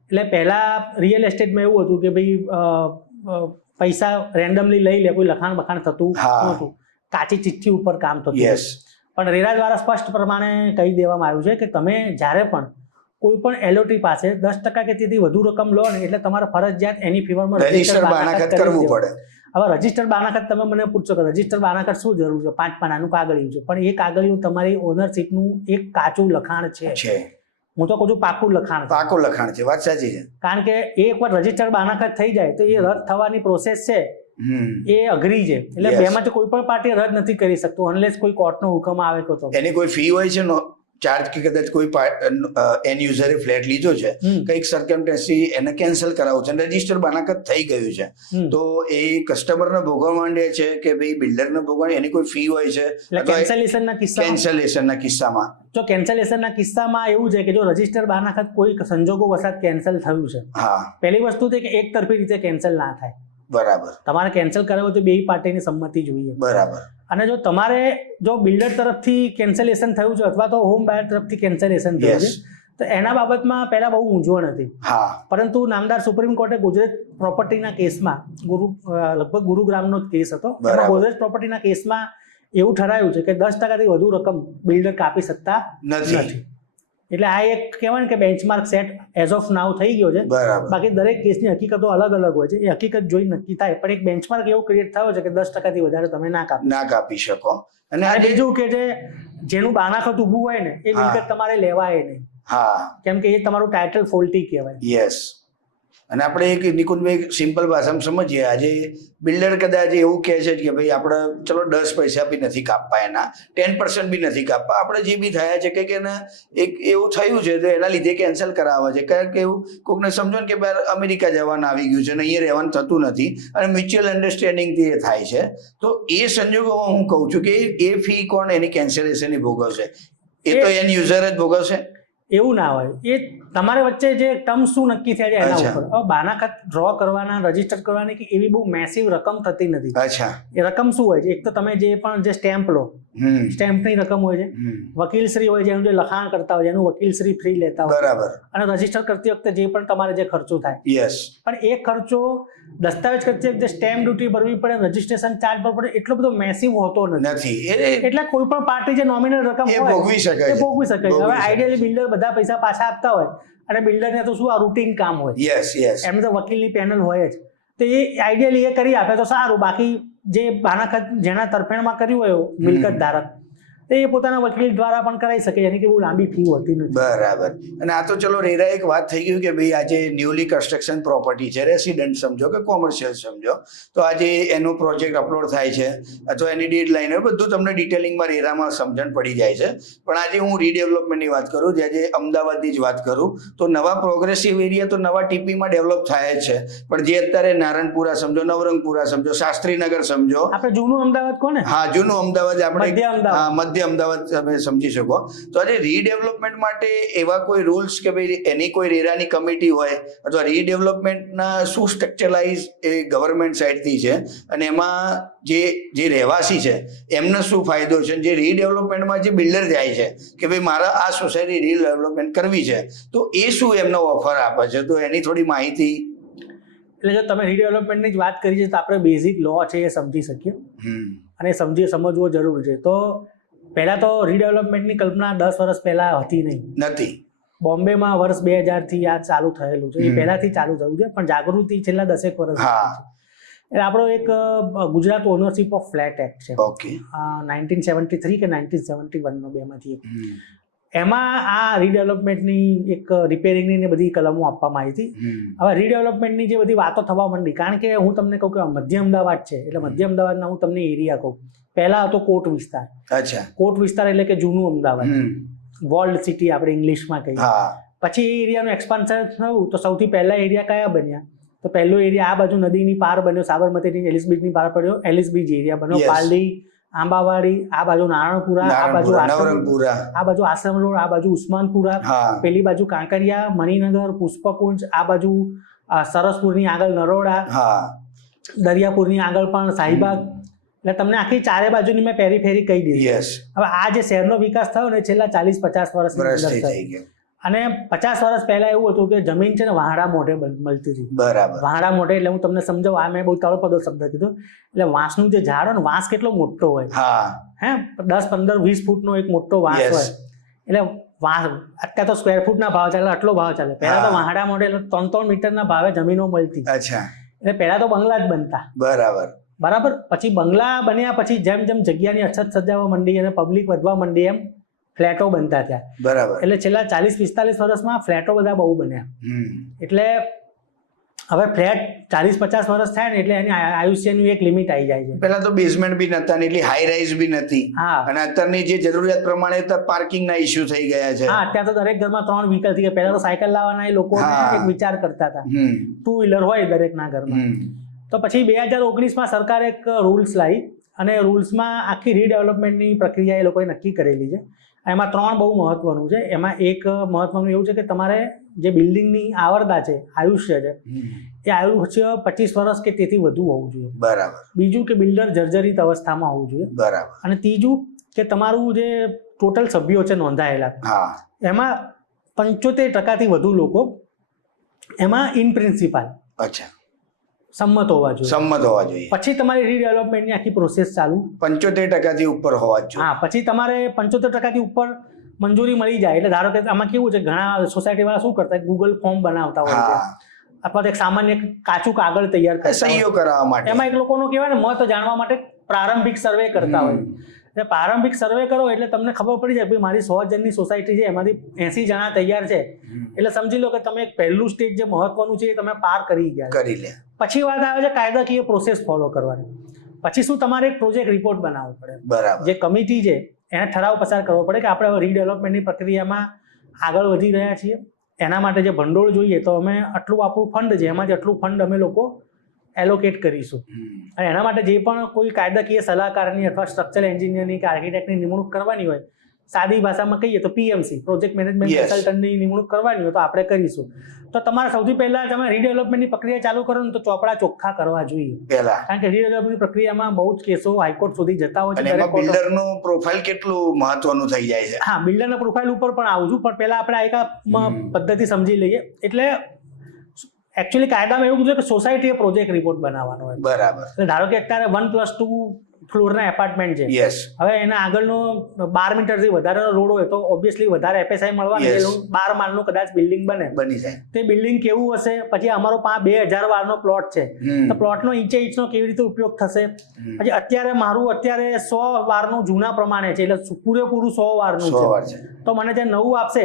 એટલે પહેલા રિયલ એસ્ટેટમાં એવું હતું કે ભાઈ પૈસા રેન્ડમલી લઈ લે, કોઈ લખાણ બખાણ થતું નહોતું, કાચી ચિઠ્ઠી ઉપર કામ થતું. પણ રેરા દ્વારા સ્પષ્ટ પ્રમાણે કહી દેવામાં આવ્યું છે કે તમે જ્યારે પણ કોઈ પણ LOT પાસે 10% કે તેથી વધુ રકમ લો ને એટલે તમારે ફરજિયાત એની ફેવરમાં રજિસ્ટર્ડ બાનાખત કરવું પડે. હવે રજિસ્ટર્ડ બાનાખત તમે મને પૂછશો કે રજિસ્ટર્ડ બાનાખત શું જરૂર છે? 5 પાનાનું કાગળિયું છે, પણ એ કાગળિયું તમારી ઓનરશીપનું એક કાચું લખાણ છે. હું તો કહું છું પાકું લખાણ. પાકું લખાણ છે, વાત સાચી છે. કારણ કે એક વાર રજિસ્ટર્ડ બાનાખત થઈ જાય તો એ રદ થવાની પ્રોસેસ છે એ અઘરી છે. એટલે બેમાંથી કોઈ પણ પાર્ટી રદ નથી કરી શકતું અનલેસ કોઈ કોર્ટનો હુકમ આવે તો. એની કોઈ ફી હોય છે ચાર્જ કે કદાચ કોઈ એન્ડ યુઝરે ફ્લેટ લીધો છે, કઈક સર્કમસ્ટન્સથી એને કેન્સલ કરાવવું છે, રજિસ્ટર બાનાખત થઈ ગયું છે, તો એ કસ્ટમરને ભોગવવા માંડે છે કે ભાઈ બિલ્ડરને ભોગવવા, એની કોઈ ફી હોય છે? કેન્સલેશનના કિસ્સામાં જો કેન્સલેશનના કિસ્સામાં એવું છે કે જો રજિસ્ટર બાનાખત કોઈ સંજોગો વસાત કેન્સલ થયું છે, પહેલી વસ્તુ છે કે એક તરફી રીતે કેન્સલ ના થાય. બરાબર. તમારે કેન્સલ કરાવવું તો બે પાર્ટીની સંમતિ જોઈએ. બરાબર. અને જો તમારે જો બિલ્ડર તરફથી કેન્સલેશન થયું છે અથવા તો હોમ બાયર તરફથી કેન્સલેશન થયું છે તો એના બાબતમાં પહેલા બહુ મૂંઝવણ હતી. પરંતુ નામદાર સુપ્રીમ કોર્ટે ગોદરેજ પ્રોપર્ટીના કેસમાં લગભગ ગુરુગ્રામનો જ કેસ હતો, ગોદરેજ પ્રોપર્ટીના કેસમાં એવું ઠરાયું છે કે 10%થી વધુ રકમ બિલ્ડર કાપી શકતા નથી. એટલે આ એક કહેવાય કે બેન્ચમાર્ક સેટ એઝ ઓફ નાઉ થઈ ગયો છે. બાકી દરેક કેસની હકીકતો અલગ અલગ હોય છે, એ હકીકત જોઈ નક્કી થાય, પણ એક બેન્ચમાર્ક એવો ક્રિએટ થયો છે કે 10%થી વધારે તમે ના કાપી શકો. અને બીજું કે જેનું બાનાખત ઊભું હોય ને એ મિલકત તમારે લેવાય નહીં, કેમ કે એ તમારું ટાઇટલ ફોલ્ટી કહેવાય. યસ. અને આપણે એક નિકુંજભાઈ સિમ્પલ ભાષામાં સમજીએ, આજે બિલ્ડર કદાચ એવું કહે છે કે ભાઈ આપણે ચલો 10 પૈસા બી નથી કાપવા, એના 10% બી નથી કાપવા, આપણે જે બી થયા છે કંઈક એને એક એવું થયું છે તો એના લીધે કેન્સલ કરાવે છે. કારણ કે એવું કોઈકને સમજો ને કે ભાઈ અમેરિકા જવાનું આવી ગયું છે ને અહીંયા રહેવાનું થતું નથી અને મ્યુચ્યુઅલ અન્ડરસ્ટેન્ડિંગથી એ થાય છે, તો એ સંજોગોમાં હું કહું છું કે એ ફી કોણ એની કેન્સલેશનની ભોગવશે? એ તો એન્ડ યુઝર જ ભોગવશે. એવું ના હોય, એ તમારે વચ્ચે જે ટર્મ શું નક્કી થયા છે એના ઉપર. હવે બાનાખત ડ્રો કરવાના, રજીસ્ટર કરવાની કે એવી બહુ મેસિવ રકમ થતી નથી. એ રકમ શું હોય છે? એક તો તમે જે પણ જે સ્ટેમ્પ લો, સ્ટેમ્પની રકમ હોય છે, વકીલશ્રી હોય છે એનું જે લખાણ કરતા હોય એનું વકીલશ્રી ફ્રી લેતા હોય, બરાબર, અને રજીસ્ટર કરતી વખતે જે પણ તમારે જે ખર્ચો થાય, પણ એ ખર્ચો દસ્તાવેજ કરતી વખતે સ્ટેમ્પ ડ્યુટી ભરવી પડે, રજીસ્ટ્રેશન ચાર્જ ભરવો પડે, એટલો બધો મેસિવ હોતો નથી. એટલે કોઈ પણ પાર્ટી જે નોમિનલ રકમ હોય એ ભોગવી શકે. હવે આઈડિયલી બિલ્ડર બધા પૈસા પાછા આપતા હોય અને બિલ્ડરને તો શું આ રૂટીન કામ હોય, એમને તો વકીલની પેનલ હોય જ, તો એ આઈડિયલી એ કરી આપે તો સારું. બાકી જે બાનાખત જેના તરફેણમાં કર્યું હોય મિલકત ધારક, એ પોતાના વકીલ દ્વારા પણ કરાવી શકે, એની કે બહુ લાંબી ફી હોતી નથી. બરાબર. અને આ તો ચલો રેરા એક વાત થઈ ગયું કે ભાઈ આજે ન્યુલી કન્સ્ટ્રક્શન પ્રોપર્ટી છે, રેસિડન્ટ સમજો કે કોમર્શિયલ સમજો, તો આજે એનો પ્રોજેક્ટ અપલોડ થાય છે અથવા એની ડેડલાઇન હોય, બધું તમને ડિટેલિંગમાં રેરામાં સમજણ પડી જાય છે. પણ આજે હું રીડેવલપમેન્ટની વાત કરું, આજે અમદાવાદની જ વાત કરું, તો નવા પ્રોગ્રેસિવ એરિયા તો નવા ટીપીમાં ડેવલપ થાય જ છે, પણ જે અત્યારે નારણપુરા સમજો, નવરંગપુરા સમજો, શાસ્ત્રીનગર સમજો, આપણે જૂનું અમદાવાદ કોને, જૂનું અમદાવાદ, આપણે મધ્ય મધ્ય અમદાવાદ તમે સમજી શકો. તો આજે રીડેવલપમેન્ટ માટે એવા કોઈ રૂલ્સ કે ભાઈ એની કોઈ રેરાની કમિટી હોય અથવા રીડેવલપમેન્ટના શું સ્ટ્રક્ચરાઇઝ એ ગવર્મેન્ટ સાઇડથી છે અને એમાં જે રહેવાસી છે એમને શું ફાયદો છે, જે રીડેવલપમેન્ટમાં જે બિલ્ડર જાય છે કે ભાઈ મારા આ સોસાયટી રીડેવલપમેન્ટ કરવી છે તો એ શું એમનો ઓફર આપે છે, તો એની થોડી માહિતી. એટલે જો તમે રીડેવલપમેન્ટની જ વાત કરી છે તો આપણે બેઝિક લો છે એ સમજી શકીએ અને સમજવો જરૂર છે. તો પહેલા તો રીડેવલપમેન્ટની કલ્પના 10 વર્ષ પહેલા નથી. બોમ્બેમાં વર્ષ 2000થી આ ચાલુ થયેલું છે, એ પહેલાથી ચાલુ થયું છે, પણ જાગૃતિ છેલ્લા 10 વર્ષ. એટલે આપણો એક Gujarat ownership of flat act છે, 1973 કે 1971 બેમાંથી એક. એમાં આ રીડેવલપમેન્ટની એક રિપેરિંગની ને બધી કલમો આપવામાં આવી હતી. હવે રીડેવલપમેન્ટની જે બધી વાતો થવા માંડી, કારણ કે હું તમને કહું કે મધ્ય અમદાવાદ છે એટલે મધ્ય અમદાવાદના હું તમને એરિયા કહું. પહેલા હતો કોટ વિસ્તાર. કોટ વિસ્તાર એટલે કે જૂનું અમદાવાદ, વર્લ્ડ સિટી આપણે ઇંગ્લિશમાં કહીએ. પછી એ એરિયાનું એક્સપાન્શન થયું તો સૌથી પહેલા એરિયા કયા બન્યા? તો પહેલો એરિયા આ બાજુ નદીની પાર બન્યો, સાબરમતીની એલિસ બીચની પાર પડ્યો, એલિસ બીચ એરિયા બન્યો. પાલડી, આંબાવાડી, આ બાજુ નારણપુરા, આ બાજુ આ બાજુ આશ્રમ રોડ, આ બાજુ ઉસ્માનપુરા, પેલી બાજુ કાંકરિયા, મણિનગર, પુષ્પકુંજ, આ બાજુ સરસપુરની આગળ નરોડા, દરિયાપુરની આગળ પણ શાહીબાગ. એટલે તમને આખી ચારે બાજુની મેં પેરીફેરી કહી દીધી. હવે આ જે શહેરનો વિકાસ થયો ને છેલ્લા 40-50 વર્ષની અંદર. અને 50 વર્ષ પહેલા એવું હતું કે જમીન છે ને વાહડા મોઢે મળતી હતી. વાહડા મોઢે એટલે હું તમને સમજાવું, આ મેં બહુ તળપદો શબ્દ કીધો. એટલે વાંસનું જે ઝાડ હોય ને, વાંસ કેટલો મોટો હોય, હે 10, 15, 20 ફૂટનો એક મોટો વાંસ હોય. એટલે વાંસ અત્યારે તો સ્ક્વેર ફૂટના ભાવ ચાલે, આટલો ભાવ ચાલે. પહેલા તો વાહડા મોઢે 3-3 મીટરના ભાવે જમીનો મળતી. એટલે પહેલા તો બંગલા જ બનતા. બરાબર. પછી બંગલા બન્યા પછી જેમ જેમ જગ્યાની અછત સર્જાવા માંડી અને પબ્લિક વધવા માંડી એમ ફ્લેટો બનતા થયા. એટલે છેલ્લા 40-45 વર્ષમાં ફ્લેટો બધા બહુ બન્યા. એટલે હવે ફ્લેટ 40-50 વર્ષ થાય ને એટલે એની આયુષ્યની એક લિમિટ આવી જાય છે. પહેલા તો બેઝમેન્ટ બી નતા ને એટલી હાઈ રાઈઝ બી નથી. અને અત્યારની જે જરૂરિયાત પ્રમાણે પાર્કિંગના ઇશ્યુ થઈ ગયા છે. અત્યારે તો દરેક ઘરમાં 3 વ્હીકલ થઈ ગયા. પહેલા તો સાયકલ લાવવાના એ લોકો એક વિચાર કરતા હતા, 2 વ્હીલર હોય દરેકના ઘરમાં. તો પછી 2019માં સરકારે એક રૂલ્સ લાવી અને રૂલ્સમાં આખી રીડેવલપમેન્ટની પ્રક્રિયા એ લોકોએ નક્કી કરેલી છે. એમાં 3 બહુ મહત્વનું છે. એમાં એક મહત્વનું એવું છે કે તમારે જે બિલ્ડિંગની આવરદા છે, આયુષ્ય છે, એ આયુષ્ય 25 વર્ષ કે તેથી વધુ હોવું જોઈએ. બીજું કે બિલ્ડર જર્જરિત અવસ્થામાં હોવું જોઈએ. અને ત્રીજું કે તમારું જે ટોટલ સભ્યો છે નોંધાયેલા, એમાં 75% વધુ લોકો એમાં ઇન પ્રિન્સિપાલ સંમત હોવા જોઈએ. પછી તમારી રીડેવલપમેન્ટની આખી પ્રોસેસ ચાલુ. 75% ઉપર હોવા જોઈએ. પછી તમારે 75% ઉપર મંજૂરી મળી જાય. એટલે ધારો કે આમાં કેવું છે, ઘણા સોસાયટી વાળા શું કરતા, ગૂગલ ફોર્મ બનાવતા હોય છે અથવા એક સામાન્ય કાચું કાગળ તૈયાર કરતા, સહીઓ કરાવવા માટે. એમાં એક લોકોનો કહેવાય ને મત જાણવા માટે પ્રારંભિક સર્વે કરતા હોય. એટલે પ્રારંભિક સર્વે કરો એટલે તમને ખબર પડી જાય કે મારી 100 જણની સોસાયટી છે, એમાંથી 80 જણા તૈયાર છે. એટલે સમજી લો કે તમે એક પહેલું સ્ટેજ જે મહત્વનું છે એ તમે પાર કરી ગયા. પછી વાત આવે છે કાયદાકીય પ્રોસેસ ફોલો કરવાની. પછી શું, તમારે એક પ્રોજેક્ટ રિપોર્ટ બનાવવો પડે. જે કમિટી છે એને ઠરાવ પસાર કરવો પડે કે આપણે રીડેવલપમેન્ટની પ્રક્રિયામાં આગળ વધી રહ્યા છીએ, એના માટે જે ભંડોળ જોઈએ તો અમે આટલું આપણું ફંડ છે એમાંથી આટલું ફંડ અમે લોકો એલોકેટ કરીશું. અને એના માટે જે પણ કોઈ કાયદાકીય સલાહકારની અથવા સ્ટ્રક્ચરલ એન્જિનિયરની કે આર્કિટેક્ટની નિમણૂક કરવાની હોય, સાદી ભાષામાં કહીએ તો PMC, પ્રોજેક્ટ મેનેજમેન્ટ કન્સલ્ટન્ટની નિમણૂક કરવાની હોય તો આપણે કરીશું. તો તમારે સૌથી પહેલા તમે રીડેવલપમેન્ટની પ્રક્રિયા ચાલુ કરો ને તો ચોપડા ચોખ્ખા કરવા જોઈએ. કારણ કે રીડેવલપમેન્ટની પ્રક્રિયામાં બહુ જ કેસો હાઈકોર્ટ સુધી જતા હોય છે. બિલ્ડરનું પ્રોફાઇલ કેટલું મહત્વનું થઈ જાય છે. બિલ્ડરના પ્રોફાઇલ ઉપર પણ આવું છું, પણ પહેલા આપણે એક પદ્ધતિ સમજી લઈએ. એટલે એકચ્યુઅલી કાયદામાં એવું છે કે સોસાયટીએ પ્રોજેક્ટ રિપોર્ટ બનાવવાનો હોય. એટલે ધારો કે અત્યારે 1+2 ફ્લોરના એપાર્ટમેન્ટ છે. હવે એના આગળનો 12 મીટરથી વધારેનો રોડ હોય તો ઓબ્વિયસલી વધારે FSI મળવાનું. 12 માળનું કદાચ બિલ્ડિંગ બની જાય. તે બિલ્ડિંગ કેવું હશે? પછી અમારો 2000 વારનો પ્લોટ છે તો પ્લોટનો ઇંચનો કેવી રીતે ઉપયોગ થશે? પછી અત્યારે મારું 100 વારનું જૂના પ્રમાણે છે, એટલે પૂરેપૂરું 100 વારનું છે. તો મને જે નવું આપશે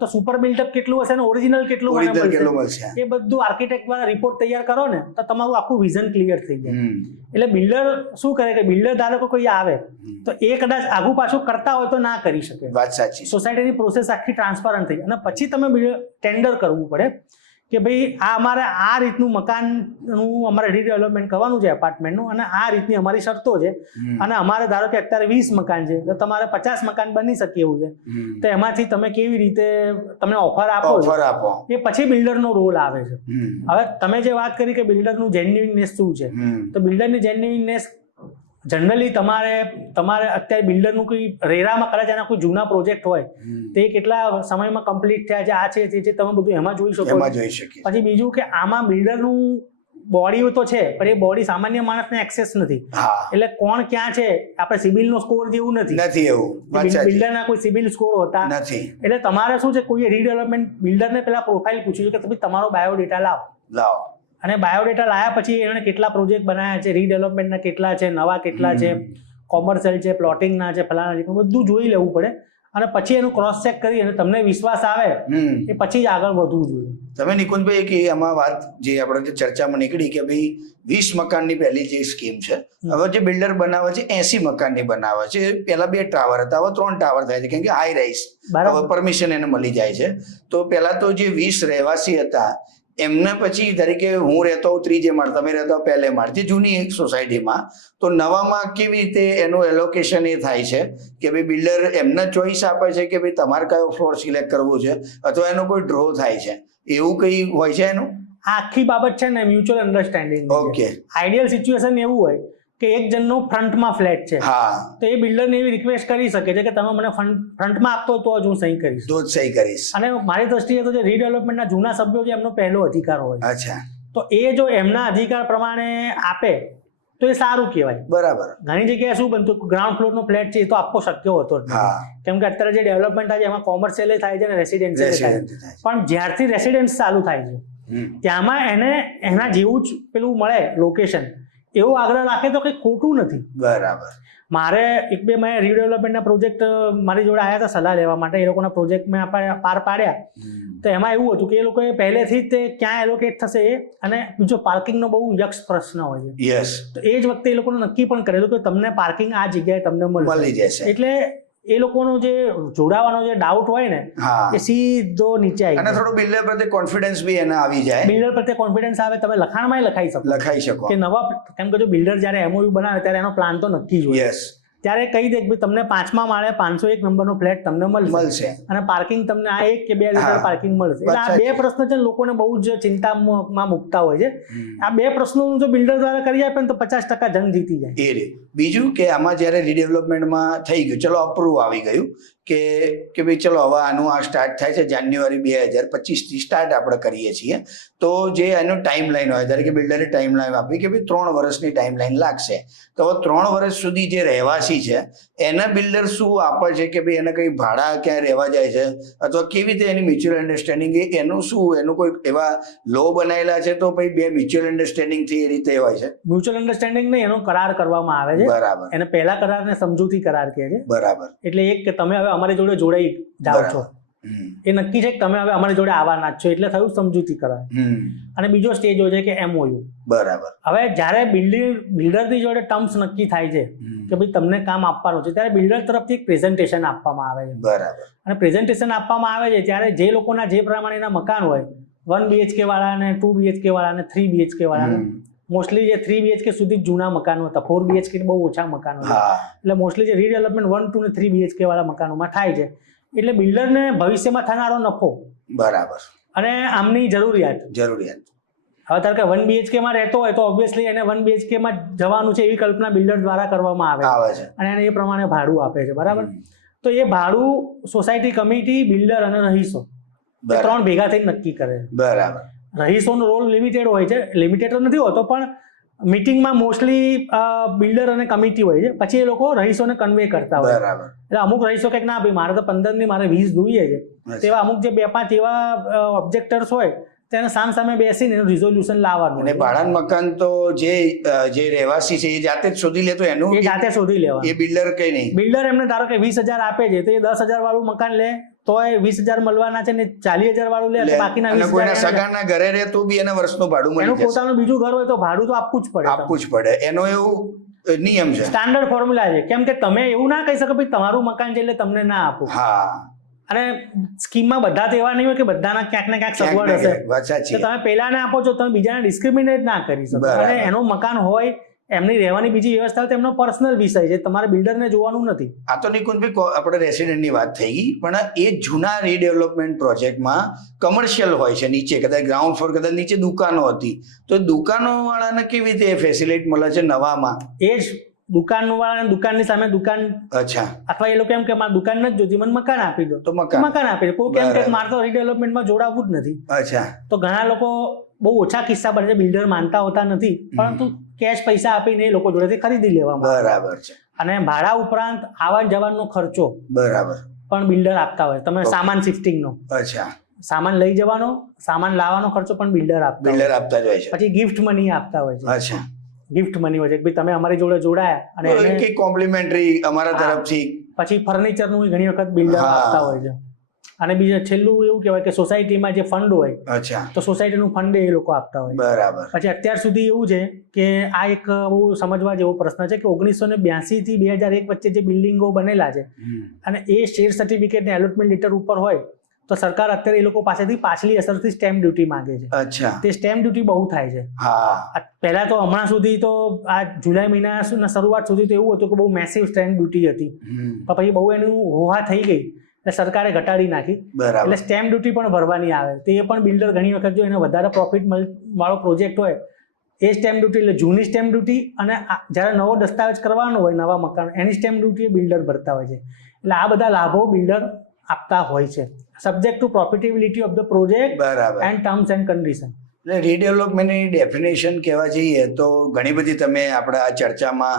તો સુપર બિલ્ડઅપ કેટલું હશે ને ઓરિજિનલ કેટલું મળશે, એ બધું આર્કિટેક્ટ દ્વારા રિપોર્ટ તૈયાર કરો ને તો તમારું આખું વિઝન ક્લિયર થઈ જાય. એટલે બિલ્ડર શું કરે કે બિલ્ડર ધારો કોઈ આવે તો એ કદાચ આગુ પાછું કરતા હોય તો ના કરી શકે. વાત સાચી. સોસાયટીની પ્રોસેસ આખી ટ્રાન્સપરન્ટ થઈ અને પછી તમે ટેન્ડર કરવું પડે કે ભાઈ આ અમારે આ રીતનું મકાનનું અમારે રીડેવલપમેન્ટ કરવાનું છે એપાર્ટમેન્ટનું, અને આ રીતની અમારી શરતો છે, અને અમારે ધારો કે અત્યારે 20 મકાન છે તો તમારે 50 મકાન બની શકે એવું છે, તો એમાંથી તમે કેવી રીતે તમે ઓફર આપો એ પછી બિલ્ડરનો રોલ આવે છે. હવે તમે જે વાત કરી કે બિલ્ડરનું જેન્યુઇનનેસ શું છે, તો બિલ્ડરની જેન્યુઇનનેસ જનરલી તમારે અત્યારે બિલ્ડરનું કોઈ રેરામાં કદાચ એના કોઈ જૂના પ્રોજેક્ટ હોય તે કેટલા સમયમાં કમ્પ્લીટ થયા છે, આ છે તે છે, તમે બધું એમાં જોઈ શકો. પછી બીજું કે આમાં બિલ્ડરનું બોડી તો છે પણ એ બોડી સામાન્ય માણસને એક્સેસ નથી, એટલે કોણ ક્યાં છે આપણે સિબિલનો સ્કોર જેવું નથી એવું બિલ્ડરના કોઈ સિબિલ સ્કોર હોતા નથી. એટલે તમારે શું છે કોઈ રીડેવલપમેન્ટ બિલ્ડરને પેલા પ્રોફાઇલ પૂછ્યું કે તમે તમારો બાયોડેટા લાવો, અને બાયોડેટા લાયા પછી એને કેટલા પ્રોજેક્ટ બનાવ્યા છે, રીડેવલપમેન્ટના કેટલા છે, નવા કેટલા છે, કોમર્શિયલ છે, પ્લોટિંગના છે, ફલાણા છે, બધું જોઈ લેવું પડે, અને પછી એનું ક્રોસ ચેક કરી અને તમને વિશ્વાસ આવે એ પછી જ આગળ વધવું જોઈએ. તમે નિકુંજભાઈ કે આમાં વાત જે આપણે ચર્ચામાં નીકળી કે ભાઈ 20 મકાનની પહેલી જે સ્કીમ છે, હવે જે બિલ્ડર બનાવે છે 80 મકાનની બનાવે છે, પેલા 2 ટાવર હતા હવે 3 ટાવર થાય છે, કેમ કે હાઈ રાઈસ હવે પરમિશન એને મળી જાય છે. તો પેલા તો જે 20 રહેવાસી હતા એમને પછી તરીકે હું રહેતો હોઉં 3 માળ, તમે રહેતા હો પહેલે માળ, જે જૂની સોસાયટીમાં, તો નવામાં કેવી રીતે એનું એલોકેશન એ થાય છે કે ભાઈ બિલ્ડર એમને ચોઈસ આપે છે કે ભાઈ તમારે કયો ફ્લોર સિલેક્ટ કરવો છે, અથવા એનો કોઈ ડ્રો થાય છે, એવું કઈ હોય છે એનું? આખી બાબત છે ને mutual understanding. Okay. Ideal situation એવું હોય કે એક જણનો ફ્રન્ટમાં ફ્લેટ છે, તો એ બિલ્ડરને એવી રિક્વેસ્ટ કરી શકે છે કે તમે મને ફ્રન્ટમાં આપતો તો જ હું સહી કરીશ. અને મારી દ્રષ્ટિએ તો જે રીડેવલપમેન્ટના જૂના સભ્યો છે એમનો પહેલો અધિકાર હોય. તો એ જો એમના અધિકાર પ્રમાણે આપે તો એ સારું કહેવાય. બરાબર. ઘણી જગ્યાએ શું બનતું, ગ્રાઉન્ડ ફ્લોરનો ફ્લેટ છે એ તો આપવો શક્ય હોતો જ નથી, કેમ કે અત્યારે જે ડેવલપમેન્ટ થાય છે એમાં કોમર્શિયલ થાય છે અને રેસિડેન્શિયલ થાય છે, પણ જ્યારથી રેસિડેન્સ ચાલુ થાય છે ત્યાંમાં એને એના જેવું જ પેલું મળે લોકેશન, એવો આગ્રહ રાખે તો કંઈ ખોટું નથી. બરાબર. મારે 1-2 મેં રીડેવલપમેન્ટના પ્રોજેક્ટ મારી જોડે આવ્યા હતા સલાહ લેવા માટે, એ લોકોના પ્રોજેક્ટ મેં પાર પાડ્યા, તો એમાં એવું હતું કે એ લોકોએ પહેલેથી જ તે ક્યાં એલોકેટ થશે એ, અને બીજો પાર્કિંગનો બહુ યક્ષ પ્રશ્ન હોય છે, તો એ જ વખતે એ લોકોને નક્કી પણ કરેલું કે તમને પાર્કિંગ આ જગ્યાએ તમને મળી જશે. એટલે એ લોકોનો જે જોડાવાનો જે ડાઉટ હોય ને એ સીધો નીચે આવી, અને થોડું બિલ્ડર પ્રત્યે કોન્ફિડન્સ બી એને આવી જાય, બિલ્ડર પ્રત્યે કોન્ફિડન્સ આવે, તમે લખાણમાં લખાઈ શકો કે નવા, કેમ કે જો બિલ્ડર જ્યારે એમઓયુ બનાવે ત્યારે એનો પ્લાન તો નક્કી જ હોય, ત્યારે કહી દે કે તમને 5મા માળે 501 નંબરનો ફ્લેટ તમને મળશે અને પાર્કિંગ તમને આ 1 કે 2 લીટર પાર્કિંગ મળશે. એટલે આ 2 પ્રશ્ન છે લોકોને બહુ જ ચિંતામાં મુકતા હોય છે. આ 2 પ્રશ્નોનું જો બિલ્ડર દ્વારા કરી આપે ને તો 50% જંગ જીતી જાય. બીજું કે આમાં જ્યારે રીડેવલપમેન્ટમાં થઈ ગયું, ચલો અપ્રૂવ આવી ગયું કે ભાઈ ચલો હવે આનું આ સ્ટાર્ટ થાય છે જાન્યુઆરી 2025 થી સ્ટાર્ટ આપણે કરીએ છીએ, તો જે એનું ટાઈમ લાઈન હોય, ધારો કે બિલ્ડરે ટાઈમ લાઈન આપી કે ભાઈ 3 વર્ષની ટાઈમ લાઈન લાગશે, તો હવે 3 વર્ષ સુધી જે રહેવાસી છે એના બિલ્ડર શું આપે છે કે ભાઈ એને કઈ ભાડા ક્યાંય રહેવા જાય છે, અથવા કેવી રીતે એની મ્યુચ્યુઅલ અન્ડરસ્ટેન્ડિંગ, એનું શું, એનું કોઈ એવા લો બનાવેલા છે તો ભાઈ 2 મ્યુચ્યુઅલ અન્ડરસ્ટેન્ડિંગ થી એ રીતે હોય છે? મ્યુચ્યુઅલ અન્ડરસ્ટેન્ડિંગ નહીં, એનો કરાર કરવામાં આવે છે. બરાબર. એને પહેલા કરારને સમજૂતી કરાર કહે છે. બરાબર. એટલે એક કે તમે હવે અમારી જોડે જોડાઈ જાઓ છો, એ નક્કી છે કે તમે હવે અમારી જોડે આવવાના જ છો, એટલે થયું સમજૂતી કરાર. અને બીજો સ્ટેજ હોય છે કે એમઓયુ. બરાબર. હવે જ્યારે બિલ્ડરની જોડે ટર્મ્સ નક્કી થાય છે કે ભાઈ તમને કામ આપવાનું છે, ત્યારે બિલ્ડર તરફથી એક પ્રેઝન્ટેશન આપવામાં આવે છે. બરાબર. અને પ્રેઝન્ટેશન આપવામાં આવે છે ત્યારે જે લોકોના જે પ્રમાણેના મકાન હોય, 1 BHK વાળાને, 2 BHK વાળાને, 3 BHK વાળાને, મોસ્ટલી જે 3 BHK સુધી જૂના મકાનો હતા, 4 BHK બહુ ઓછા મકાનો હતા, એટલે મોસ્ટલી જે રીડેવલપમેન્ટ 1, 2 ને 3 BHK વાળા મકાનોમાં થાય છે. એટલે બિલ્ડરને ભવિષ્યમાં થનારો નફો, બરાબર, અને આમની જરૂરિયાત. હવે ધારો કે 1 BHK માં રહેતો હોય તો ઓબ્વિયસલી એને 1 BHK માં જવાનું છે એવી કલ્પના બિલ્ડર દ્વારા કરવામાં આવે છે, અને એને એ પ્રમાણે ભાડું આપે છે. બરાબર. તો એ ભાડું સોસાયટી કમિટી, બિલ્ડર અને રહીશો 3 ભેગા થઈને નક્કી કરે છે. બરાબર. રહીશોનો રોલ લિમિટેડ હોય છે, લિમિટેડ તો નથી હોતો, પણ મીટિંગમાં મોસ્ટલી બિલ્ડર અને કમિટી હોય છે, પછી એ લોકો રહીશોને કન્વે કરતા હોય. એટલે અમુક રહીશો કંઈક ના ભાઈ મારે તો 15 ની મારે 20 જોઈએ છે, તેવા અમુક જે 2-5 એવા ઓબ્જેક્ટર્સ હોય તેને સામે બેસીને એનું રિઝોલ્યુશન લાવવાનું. અને ભાડાનું મકાન તો જે રહેવાસી છે એ જાતે જ શોધી લે, તો એનું એ જાતે શોધી લેવા, એ બિલ્ડર કઈ નહીં. બિલ્ડર એમને ધારો કે 20,000 આપે છે તો એ 10,000 વાળું મકાન લે તો એ 20,000 મળવાના છે, ને 40,000 વાળું લે તો બાકીના 20,000 કોઈના સગાના ઘરે રહે તો બી એને વર્ષનું ભાડું મળી જશે. એનું પોતાનું બીજું ઘર હોય તો ભાડું તો આપવું જ પડે. એનો એવું નિયમ છે, સ્ટાન્ડર્ડ ફોર્મ્યુલા છે. કેમ કે તમે એવું ના કહી શકો ભાઈ તમારું મકાન છે એટલે તમને ના આપો. અને સ્કીમમાં બધા તો એવા નહીં હોય કે બધાના ક્યાંક ને ક્યાંક સગવડ હશે. તો તમે પેલાને આપો છો, તમે બીજાને ડિસ્ક્રિમિનેટ ના કરી શકો. અને એનું મકાન હોય, એમની રહેવાની બીજી વ્યવસ્થા હોય, તેમનો પર્સનલ વિષય છે, તમારે બિલ્ડરને જોવાનું નથી. આ તો નિકુંજભાઈ આપણે રેસિડેન્ટની વાત થઈ ગઈ, પણ એ જૂના રીડેવલપમેન્ટ પ્રોજેક્ટમાં કમર્શિયલ હોય છે, નીચે કદાચ ગ્રાઉન્ડ ફ્લોર, કદાચ નીચે દુકાનો હતી, તો દુકાનો વાળાને કેવી રીતે ફેસિલિટી મળે છે નવામાં? એ જ દુકાનવાળાને દુકાનની સામે દુકાન, અચ્છા, અથવા એ લોકો એમ કે મારે દુકાન નથી જોતી, મને મકાન આપી દો, તો મકાન આપી દો. કોઈ કેમ કે મારે તો રીડેવલપમેન્ટમાં જોડાવવું જ નથી. અચ્છા. તો ઘણા લોકો, બહુ ઓછા કિસ્સા બને છે, બિલ્ડર માનતા હોતા નથી, પરંતુ કેશ પૈસા આપીને એ લોકો જોડેથી ખરીદી લેવામાં. બરાબર છે. અને ભાડા ઉપરાંત આવન જવાનો ખર્ચો બરાબર પણ બિલ્ડર આપતા હોય. તમે સામાન શિફ્ટિંગનો, અચ્છા, સામાન લઈ જવાનો, સામાન લાવવાનો ખર્ચો પણ બિલ્ડર આપતા જ હોય છે. પછી ગિફ્ટ મની આપતા હોય છે. અચ્છા, ગિફ્ટ મની હોય છે કે ભાઈ તમે અમારી જોડે જોડાયા અને કોમ્પ્લિમેન્ટરી અમારા તરફથી. પછી ફર્નિચરનું ઘણી વખત બિલ્ડર આપતા હોય છે. અને બીજું છેલ્લું એવું કહેવાય કે સોસાયટીમાં જે ફંડ હોય, અચ્છા, તો સોસાયટીનું ફંડ એ લોકો આપતા હોય. બરાબર. પછી અત્યાર સુધી એવું છે કે આ એક બહુ સમજવા જેવો પ્રશ્ન છે કે 1982 થી 2001 વચ્ચે જે બિલ્ડિંગો બનેલા છે, અને એ શેર સર્ટિફિકેટ ને એલોટમેન્ટ લેટર ઉપર હોય, તો સરકાર અત્યારે એ લોકો પાસેથી પાછલી અસરથી સ્ટેમ્પ ડ્યુટી માંગે છે. અચ્છા. તે સ્ટેમ્પ ડ્યુટી બહુ થાય છે. હા. પહેલા તો હમણાં સુધી તો આ જુલાઈ મહિના શરૂઆત સુધી તો એવું હતું કે બહુ મેસિવ સ્ટેમ્પ ડ્યુટી હતી, પણ પછી બહુ એનું હોહા થઈ ગઈ એટલે સરકારે ઘટાડી નાખી. એટલે સ્ટેમ્પ ડ્યુટી પણ ભરવાની આવે. તે પણ બિલ્ડર ઘણી વખત જો એને વધારે પ્રોફિટ વાળો પ્રોજેક્ટ હોય, એ સ્ટેમ્પ ડ્યુટી, એટલે જૂની સ્ટેમ્પ ડ્યુટી અને જ્યારે નવો દસ્તાવેજ કરવાનો હોય નવા મકાન, એની સ્ટેમ્પ ડ્યુટી બિલ્ડર ભરતા હોય છે. એટલે આ બધા લાભો બિલ્ડર આપતા હોય છે, subject to profitability of the project and terms and condition. એટલે રીડેવલપમેન્ટની ડેફિનેશન કહેવા જઈએ તો ઘણી બધી તમે આપણે આ ચર્ચામાં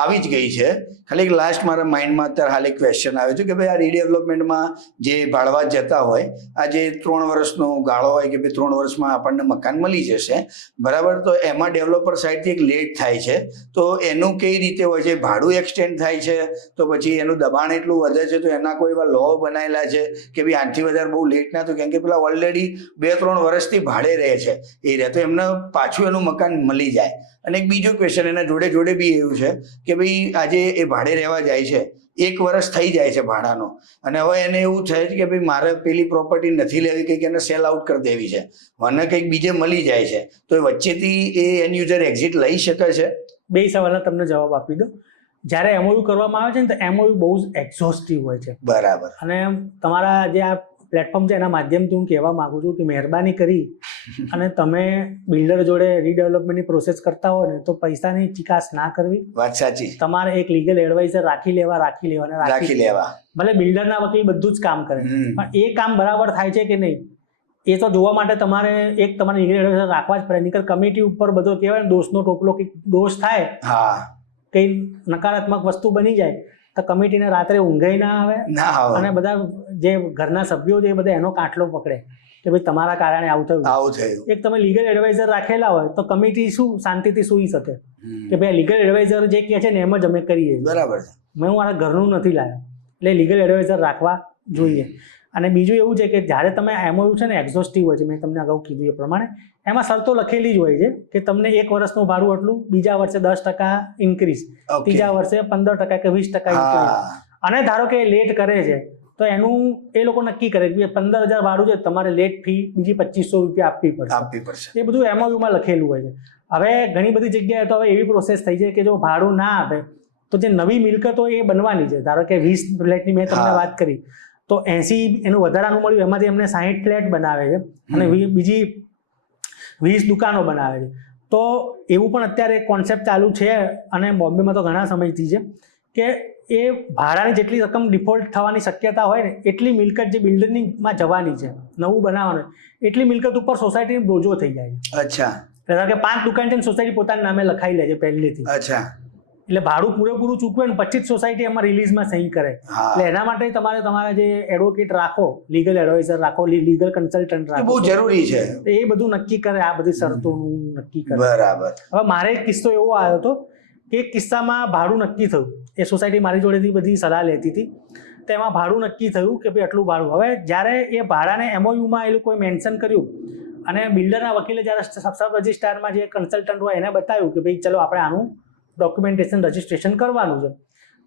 આવી જ ગઈ છે. ખાલી એક લાસ્ટ મારા માઇન્ડમાં અત્યારે હાલ એક ક્વેશ્ચન આવ્યો છે કે ભાઈ આ રીડેવલપમેન્ટમાં જે ભાડવા જતા હોય, આ જે 3 વર્ષનો ગાળો હોય કે ભાઈ 3 વર્ષમાં આપણને મકાન મળી જશે, બરાબર, તો એમાં ડેવલપર સાઈડથી એક લેટ થાય છે, તો એનું કઈ રીતે હોય છે? ભાડું એક્સટેન્ડ થાય છે, તો પછી એનું દબાણ એટલું વધે છે, તો એના કોઈ એવા લો બનાવેલા છે કે ભાઈ આનાથી વધારે બહુ લેટ ના થયું, કેમ કે પેલા ઓલરેડી 2-3 વર્ષથી ભાડે રહે છે એ રહે, તો એમને પાછું એનું મકાન મળી જાય. અને એક બીજો ક્વેશ્ચન એના જોડે જોડે બી એવું છે કે ભાઈ આજે એ ભાડે રહેવા જાય છે, 1 વર્ષ થઈ જાય છે ભાડાનો, અને હવે એને એવું થાય છે કે ભાઈ મારે પેલી પ્રોપર્ટી નથી લેવી, કંઈક એને સેલ આઉટ કરી દેવી છે, મને કંઈક બીજે મળી જાય છે, તો એ વચ્ચેથી એ એન્ડ યુઝર એક્ઝિટ લઈ શકે છે? બે સવાલના તમને જવાબ આપી દો. જ્યારે એમઓયુ કરવામાં આવે છે ને, તો એમઓયુ બહુ જ એક્ઝોસ્ટિવ હોય છે. બરાબર. અને તમારા જે આ પ્લેટફોર્મ છે એના માધ્યમથી હું કહેવા માંગુ છું કે મહેરબાની કરી અને તમે બિલ્ડર જોડે રીડેવલપમેન્ટની પ્રોસેસ કરતા હોય ને, તો પૈસાની ચિકાસ ના કરવી. વાત સાચી. તમારે એક લીગલ એડવાઇઝર રાખી લેવા. ભલે બિલ્ડરના વકીલ બધું જ કામ કરે, પણ એ કામ બરાબર થાય છે કે નહીં, એ તો જોવા માટે તમારે લીગલ એડવાઇઝર રાખવા જ પડે. નહીંતર કમિટી ઉપર બધો કહેવાય ને દોષનો ટોપલો, કંઈક દોષ થાય, કઈ નકારાત્મક વસ્તુ બની જાય, તો કમિટીને રાત્રે ઊંઘાઈ ના આવે, અને બધા જે ઘરના સભ્યો છે એ બધા એનો કાટલો પકડે કે ભાઈ તમારા કારણે આવું થયું. એક તમે લીગલ એડવાઇઝર રાખેલા હોય તો કમિટી શું શાંતિથી સૂઈ શકે કે ભાઈ લીગલ એડવાઇઝર જે કહે છે ને એમ જ અમે કરીએ. બરાબર. મેં મારા ઘરનું નથી લાવ્યો, એટલે લીગલ એડવાઇઝર રાખવા જોઈએ. અને બીજું એવું છે કે જ્યારે તમે એમઓયુ છે ને એક્ઝોસ્ટિવ હોય છે, મેં તમને અગાઉ કીધું એ પ્રમાણે, એમાં શરતો લખેલી જ હોય છે કે તમને 1 વર્ષનું ભાડું આટલું, બીજા વર્ષે 10% ઇન્ક્રીઝ, ત્રીજા વર્ષે 15% કે 20% ઇન્ક્રીઝ. અને ધારો કે લેટ કરે છે તો એનું એ લોકો નક્કી કરે કે 15,000 ભાડું છે, તમારે લેટ ફી બીજી 2,500 રૂપિયા આપવી પડશે. એ બધું એમઓયુમાં લખેલું હોય છે. હવે ઘણી બધી જગ્યાએ તો હવે એવી પ્રોસેસ થઈ છે કે જો ભાડું ના આપે તો જે નવી મિલકતો એ બનવાની છે. ધારો કે 20 ફ્લેટની મેં તમને વાત કરી, તો 80 એનું વધારાનું મળ્યું, એમાંથી એમને 60 ફ્લેટ બનાવે છે અને બીજી 20 દુકાનો બનાવે છે. તો એવું પણ અત્યારે કોન્સેપ્ટ ચાલુ છે, અને બોમ્બેમાં તો ઘણા સમયથી છે કે એ ભાડાની જેટલી રકમ ડિફોલ્ટ થવાની શક્યતા હોય ને, એટલી મિલકત જે બિલ્ડરની જવાની છે, નવું બનાવવાનું, એટલી મિલકત ઉપર સોસાયટીની બોજો થઈ જાય છે. અચ્છા. કારણ કે 5 દુકાન છે, સોસાયટી પોતાના નામે લખાઈ લે છે પહેલેથી. અચ્છા. એટલે ભાડું પૂરેપૂરું ચૂકવે ને પછી જ સોસાયટી એમાં રિલીઝમાં સહી કરે. એટલે એના માટે તમારે તમારા જે એડવોકેટ રાખો, લીગલ એડવાઇઝર રાખો, લીગલ કન્સલ્ટન્ટ રાખો, બહુ જરૂરી છે. એ બધું નક્કી કરે, આ બધી શરતોનું નક્કી કરે. બરાબર. હવે મારે એક કિસ્સો એવો આવ્યો હતો કે એક કિસ્સામાં ભાડું નક્કી થયું, એ સોસાયટી મારી જોડેથી બધી સલાહ લેતી હતી, તેમાં ભાડું નક્કી થયું કે ભાઈ આટલું ભાડું. હવે જ્યારે એ ભાડાને એમઓયુમાં એ લોકોએ મેન્શન કર્યું, અને બિલ્ડરના વકીલે જ્યારે સબ રજિસ્ટ્રારમાં જે કન્સલ્ટન્ટ હોય એને બતાવ્યું કે ભાઈ ચલો આપણે આનું ડોક્યુમેન્ટેશન રજિસ્ટ્રેશન કરવાનું છે,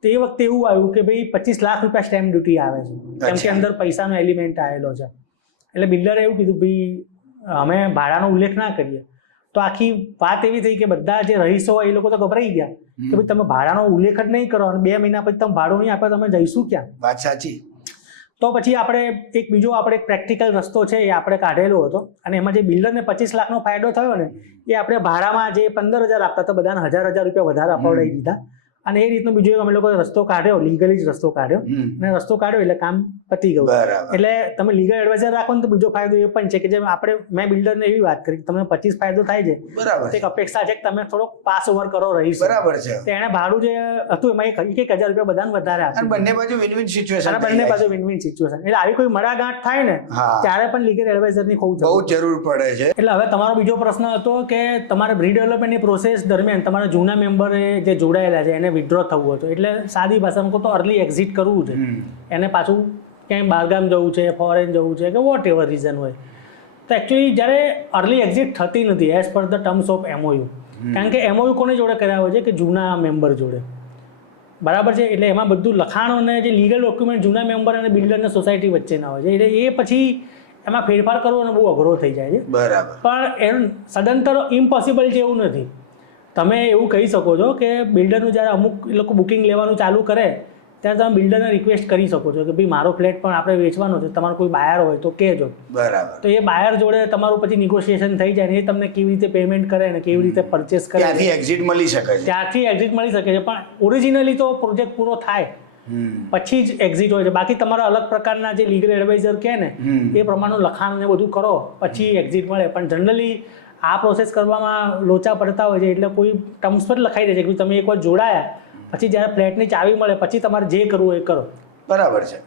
તો એ વખતે એવું આવ્યું કે ભાઈ 25 લાખ રૂપિયા સ્ટેમ્પ ડ્યુટી આવે છે, કેમ કે અંદર પૈસાનો એલિમેન્ટ આવેલો છે. એટલે બિલ્ડરે એવું કીધું ભાઈ અમે ભાડાનો ઉલ્લેખ ના કરીએ. તો આખી વાત એવી થઈ કે બધા જે રહીશો એ લોકો તો ગભરાઈ ગયા કે ભાઈ તમે ભાડાનો ઉલ્લેખ જ નહીં કરો અને 2 મહિના પછી તમે ભાડું નહીં આપે તમે જઈશું ક્યાં? વાત સાચી. તો પછી આપણે એક બીજો આપણે પ્રેક્ટિકલ રસ્તો છે એ આપણે કાઢેલો હતો, અને એમાં જે બિલ્ડરને 25 લાખનો ફાયદો થયો ને એ આપણે ભાડામાં જે 15,000 આપતા હતા બધાને 1,000 રૂપિયા વધારે અપાવડાવી દીધા. અને એ રીતનો બીજો અમે લોકો રસ્તો કાઢ્યો, લીગલી જ રસ્તો કાઢ્યો, અને રસ્તો કાઢ્યો એટલે કામ પતી ગયું. એટલે તમે લીગલ એડવાઇઝર રાખો ને તો બીજો ફાયદો એ પણ છે કે જેમ આપણે મેં બિલ્ડરને એવી વાત કરી તમને 25 ફાયદો થાય છે, બરાબર, એક અપેક્ષા છે કે તમે થોડોક પાસ ઓવર કરો રહીશ, બરાબર છે. તો એને ભાડું જે હતું એમાં 1,000 રૂપિયા બધાને વધારે આપ્યું, બંને બાજુ વિન વિન સિચ્યુએશન, બંને બાજુ વિન વિન સિચ્યુએશન. એટલે આવી કોઈ મડાગાંઠ થાય ને ત્યારે પણ લીગલ એડવાઇઝરની બહુ જરૂર પડે છે. એટલે હવે તમારો બીજો પ્રશ્ન હતો કે તમારે રીડેવલપમેન્ટની પ્રોસેસ દરમિયાન તમારા જૂના મેમ્બરે જે જોડાયેલા છે એને વિથડ્રો થવું હતું, એટલે સાદી ભાષામાં કહું તો અર્લી એક્ઝિટ કરવું છે, એને પાછું ક્યાંય બહારગામ જવું છે, ફોરેન જવું છે કે વોટ એવર રીઝન હોય. તો એકચ્યુઅલી જ્યારે અર્લી એક્ઝિટ થતી નથી as per the terms of MOU, કારણ કે MOU કોને જોડે કર્યા હોય છે કે જૂના મેમ્બર જોડે, બરાબર છે. એટલે એમાં બધું લખાણો અને જે લીગલ ડોક્યુમેન્ટ જૂના મેમ્બર અને બિલ્ડર અને સોસાયટી વચ્ચેના હોય છે, એટલે એ પછી એમાં ફેરફાર કરવો અને બહુ અઘરો થઈ જાય છે, બરાબર. પણ એનું સદંતર ઇમ્પોસિબલ છે એવું નથી. તમે એવું કહી શકો છો કે બિલ્ડરનું જ્યારે અમુક લોકો બુકિંગ લેવાનું ચાલુ કરે ત્યારે તમે બિલ્ડરને રિક્વેસ્ટ કરી શકો છો કે ભાઈ મારો ફ્લેટ પણ આપણે વેચવાનો છે, તમારો કોઈ બાયર હોય તો કહેજો, બરાબર. તો એ બાયર જોડે તમારું પછી નિગોશિએશન થઈ જાય ને એ તમને કેવી રીતે પેમેન્ટ કરે ને કેવી રીતે પરચેસ કરે, ત્યાંથી એક્ઝિટ મળી શકે છે, ત્યાંથી એક્ઝિટ મળી શકે છે. પણ ઓરિજિનલી તો પ્રોજેક્ટ પૂરો થાય પછી જ એક્ઝિટ હોય છે. બાકી તમારા અલગ પ્રકારના જે લીગલ એડવાઇઝર કહે ને એ પ્રમાણનું લખાણ ને બધું કરો પછી એક્ઝિટ મળે. પણ જનરલી આ પ્રોસેસ કરવામાં લોચા પડતા હોય છે, એટલે કોઈ ટર્મ્સ પર લખાઈ દે છે કે તમે એકવાર જોડાયા પછી જ્યારે ફ્લેટની ચાવી મળે પછી તમારે જે કરવું એ કરો, બરાબર છે.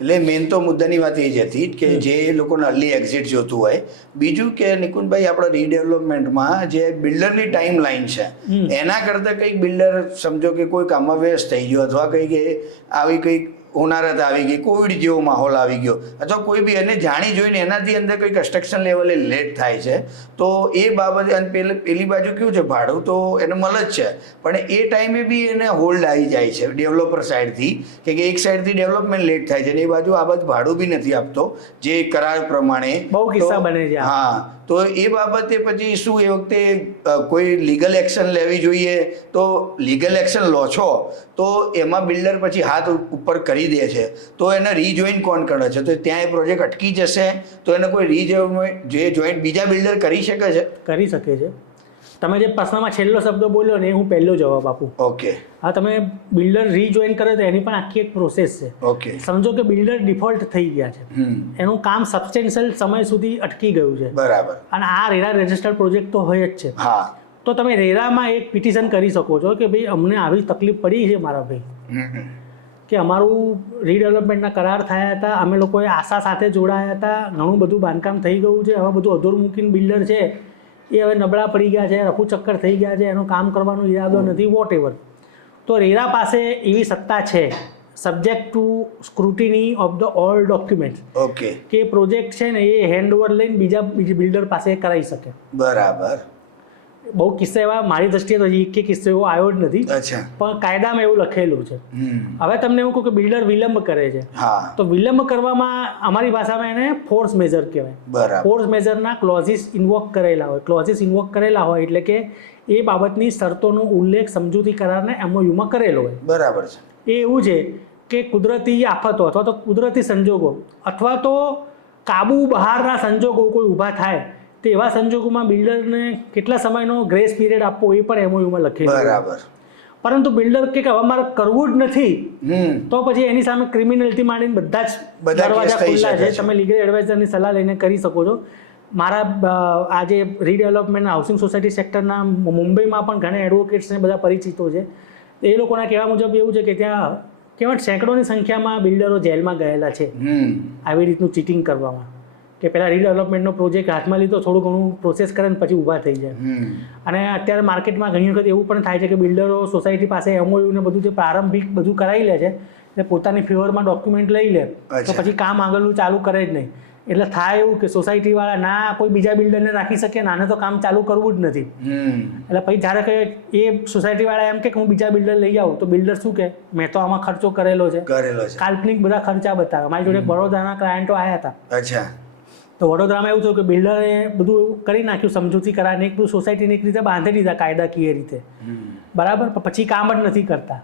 એટલે મેઇન તો મુદ્દાની વાત એ જ હતી કે જે લોકોને અર્લી એક્ઝિટ જોતું હોય. બીજું કે નિકુંજભાઈ આપણા રીડેવલપમેન્ટમાં જે બિલ્ડરની ટાઈમ લાઈન છે એના કરતાં કંઈક બિલ્ડર સમજો કે કોઈ કામમાં વ્યસ્ત થઈ ગયો અથવા કંઈક આવી કંઈક હોનારત આવી ગઈ, કોવિડ જેવો માહોલ આવી ગયો અથવા કોઈ બી એને જાણી જોઈને એનાથી અંદર કોઈ કન્સ્ટ્રક્શન લેવલે લેટ થાય છે, તો એ બાબતે અને પેલી બાજુ કેવું છે ભાડું તો એને મળે જ છે, પણ એ ટાઈમે બી એને હોલ્ડ આવી જાય છે ડેવલપર સાઈડથી કે એક સાઈડથી ડેવલપમેન્ટ લેટ થાય છે અને એ બાજુ આ બાજુ ભાડું બી નથી આપતો જે કરાર પ્રમાણે. બહુ કિસ્સા બને છે. હા, તો એ બાબતે પછી શું એ વખતે કોઈ લીગલ એક્શન લેવી જોઈએ, તો લીગલ એક્શન લો છો તો એમાં બિલ્ડર પછી હાથ ઉપર કરી દે છે તો એને રીજોઈન કોણ કરે છે? તો ત્યાં એ પ્રોજેક્ટ અટકી જશે તો એને કોઈ જોઈન્ટ બીજા બિલ્ડર કરી શકે છે? કરી શકે છે. તમે જે પ્રશ્નમાં છેલ્લો શબ્દ બોલ્યો ને એ હું પહેલો જવાબ આપું. ઓકે. હા, તમે બિલ્ડર રીજોઈન કરે તો એની પણ આખી એક પ્રોસેસ છે. ઓકે. સમજો કે બિલ્ડર ડિફોલ્ટ થઈ ગયા છે, એનું કામ સબસ્ટેન્શિયલ સમય સુધી અટકી ગયું છે, બરાબર, અને આ રેરા રજિસ્ટર્ડ પ્રોજેક્ટ તો હોય જ છે. હા, તો તમે રેરામાં એક પિટિશન કરી શકો છો કે ભાઈ અમને આવી તકલીફ પડી છે મારા ભાઈ, કે અમારું રીડેવલપમેન્ટના કરાર થયા હતા, અમે લોકોએ આશા સાથે જોડાયા હતા, ઘણું બધું બાંધકામ થઈ ગયું છે, હવે બધું અધૂરમુખીન બિલ્ડર છે એ હવે નબળા પડી ગયા છે, રફુ ચક્કર થઈ ગયા છે, એનું કામ કરવાનો ઈરાદો નથી, વોટ એવર. તો રેરા પાસે એવી સત્તા છે subject to scrutiny of the all document, okay, કે પ્રોજેક્ટ છે ને એ હેન્ડ ઓવર લઈને બીજા બિલ્ડર પાસે કરાવી શકે, બરાબર. બહુ કિસ્સા એવા મારી દ્રષ્ટિએ તો એક કિસ્સો એવો આવ્યો જ નથી, પણ કાયદામાં એવું લખેલું છે. હવે તમને એવું કહું કે બિલ્ડર વિલંબ કરે છે, તો વિલંબ કરવામાં અમારી ભાષામાં એને ફોર્સ મેજર કહેવાય. ફોર્સ મેજરના ક્લોઝિસ ઇન્વોક કરેલા હોય, ક્લોઝિસ ઇન્વોક કરેલા હોય એટલે કે એ બાબતની શરતોનો ઉલ્લેખ સમજૂતી કરારને MOUમાં કરેલો હોય, બરાબર છે. એ એવું છે કે કુદરતી આફતો અથવા તો કુદરતી સંજોગો અથવા તો કાબુ બહારના સંજોગો કોઈ ઊભા થાય તો એવા સંજોગોમાં બિલ્ડરને કેટલા સમયનો ગ્રેસ પીરિયડ આપવો એ પણ MOUમાં લખેલું, બરાબર. પરંતુ બિલ્ડર કે હવે મારે કરવું જ નથી તો પછી એની સામે ક્રિમિનલથી માંડીને બધા જ દરવાજા ખુલ્લા છે, તમે લીગલ એડવાઇઝરની સલાહ લઈને કરી શકો છો. મારા આ જે રીડેવલપમેન્ટ હાઉસિંગ સોસાયટી સેક્ટરના મુંબઈમાં પણ ઘણા એડવોકેટ્સને બધા પરિચિતો છે. એ લોકોના કહેવા મુજબ એવું છે કે ત્યાં કેવળ સેંકડોની સંખ્યામાં બિલ્ડરો જેલમાં ગયેલા છે આવી રીતનું ચીટિંગ કરવામાં, કે પહેલાં રીડેવલપમેન્ટનો પ્રોજેક્ટ હાથમાં લીધો, થોડું ઘણું પ્રોસેસ કરે ને પછી ઊભા થઈ જાય. અને અત્યારે માર્કેટમાં ઘણી વખત એવું પણ થાય છે કે બિલ્ડરો સોસાયટી પાસે MOU ને બધું જે પ્રારંભિક બધું કરાવી લે છે એટલે પોતાની ફેવરમાં ડોક્યુમેન્ટ લઈ લે તો પછી કામ આગળનું ચાલુ કરે જ નહીં. એટલે થાય એવું કે સોસાયટી વાળા ના કોઈ બીજા બિલ્ડરને રાખી શકે, નાને તો કામ ચાલુ કરવું જ નથી. એટલે પછી જ્યારે કે એ સોસાયટી વાળા એમ કે હું બીજા બિલ્ડર લઈ આવું, તો બિલ્ડર શું કે મેં તો આમાં ખર્ચો કરેલો છે, કાલ્પનિક બધા ખર્ચા બતાવે. મારી જોડે બરોડાના ક્લાયન્ટો આવ્યા હતા. અચ્છા. તો વડોદરામાં એવું થયું કે બિલ્ડરે બધું કરી નાખ્યું, સમજૂતી કરાવીને એક બધું સોસાયટીની એક રીતે બાંધી દીધા કાયદાકીય રીતે, બરાબર. પછી કામ જ નથી કરતા.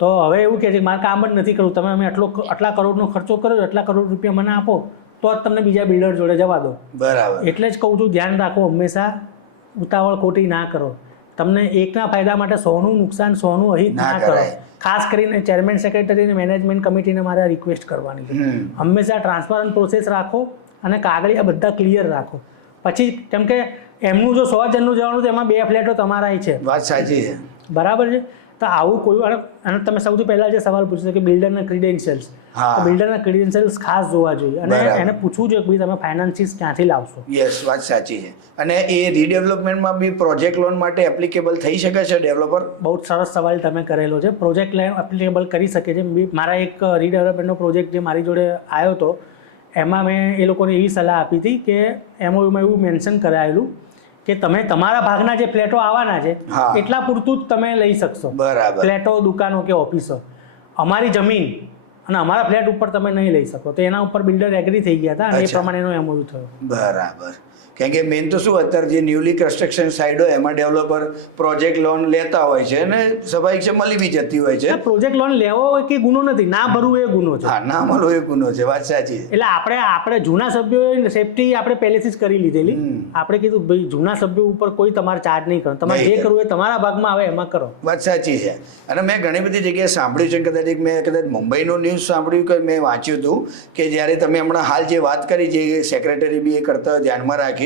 તો હવે એવું કહે છે કે મારે કામ જ નથી કરવું, તમે અમે આટલા કરોડનો ખર્ચો કર્યો, આટલા કરોડ રૂપિયા મને આપો તો જ તમને બીજા બિલ્ડર જોડે જવા દો. બરાબર. એટલે જ કહું છું ધ્યાન રાખો, હંમેશા ઉતાવળ ખોટી ના કરો. તમને એકના ફાયદા માટે 100નું નુકસાન 100નું અહિત ના કરો. ખાસ કરીને ચેરમેન સેક્રેટરી અને મેનેજમેન્ટ કમિટીને મારે રિક્વેસ્ટ કરવાની છે, હંમેશા ટ્રાન્સપરન્ટ પ્રોસેસ રાખો અને કાગળિયા બધા ક્લિયર રાખો. પછી કેમ કે એમનું જો 100 જણનું જવાનું તો એમાં 2 ફ્લેટો તમારા છે. વાત સાચી છે. બરાબર છે. તો આવું કોઈ અને તમે સૌથી પહેલા જે સવાલ પૂછ્યો કે બિલ્ડરના ક્રિડેન્શિયલ્સ, તો બિલ્ડરના ક્રિડેન્શિયલ્સ ખાસ જોવા જોઈએ અને એને પૂછવું જોઈએ કે તમે ફાઇનાન્સિસ ક્યાંથી લાવશો. યસ, વાત સાચી છે. અને એ રીડેવલપમેન્ટમાં બી પ્રોજેક્ટ લોન માટે એપ્લિકેબલ થઈ શકે છે ડેવલપર? બહુ સરસ સવાલ તમે કરેલો છે. પ્રોજેક્ટ લોન એપ્લિકેબલ કરી શકે છે. મારા એક રીડેવલપમેન્ટનો પ્રોજેક્ટ જે મારી જોડે આવ્યો હતો એમાં મેં એ લોકોને એવી સલાહ આપી હતી કે એમાં એવું મેન્શન કરાયેલું કે તમે તમારા ભાગના જે ફ્લેટો આવવાના છે એટલા પૂરતું જ તમે લઈ શકશો. બરાબર. ફ્લેટો, દુકાનો કે ઓફિસો, અમારી જમીન અને અમારા ફ્લેટ ઉપર તમે નહીં લઈ શકો. તો એના ઉપર બિલ્ડર એગ્રી થઈ ગયા હતા અને એ પ્રમાણે એનો એમઓયુ થયો. બરાબર. કારણ કે મેઇન તો શું અત્યારે જે ન્યુલી કન્સ્ટ્રક્શન સાઇડ હોય એમાં ડેવલપર પ્રોજેક્ટ લોન લેતા હોય છે અને સ્વાભાવિક છે મળી બી જતી હોય છે. પ્રોજેક્ટ લોન લેવો હોય કે ગુનો નથી, ના ભરવું એ ગુનો છે. હા, ના મળવું એ ગુનો છે. વાત સાચી. એટલે આપણે જૂના સભ્યોએ સેફટી આપણે પહેલેથી જ કરી લીધેલી. આપણે કીધું ભાઈ જૂના સભ્યો ઉપર કોઈ તમારે ચાર્જ નહીં કરો, તમારે જે કરવું એ તમારા ભાગમાં આવે એમાં કરો. વાત સાચી છે. અને મેં ઘણી બધી જગ્યાએ સાંભળ્યું છે, કદાચ મુંબઈનું ન્યૂઝ સાંભળ્યું કે મેં વાંચ્યું હતું કે જ્યારે તમે હમણાં હાલ જે વાત કરી, જે સેક્રેટરી બી એ કરતા ધ્યાનમાં રાખી,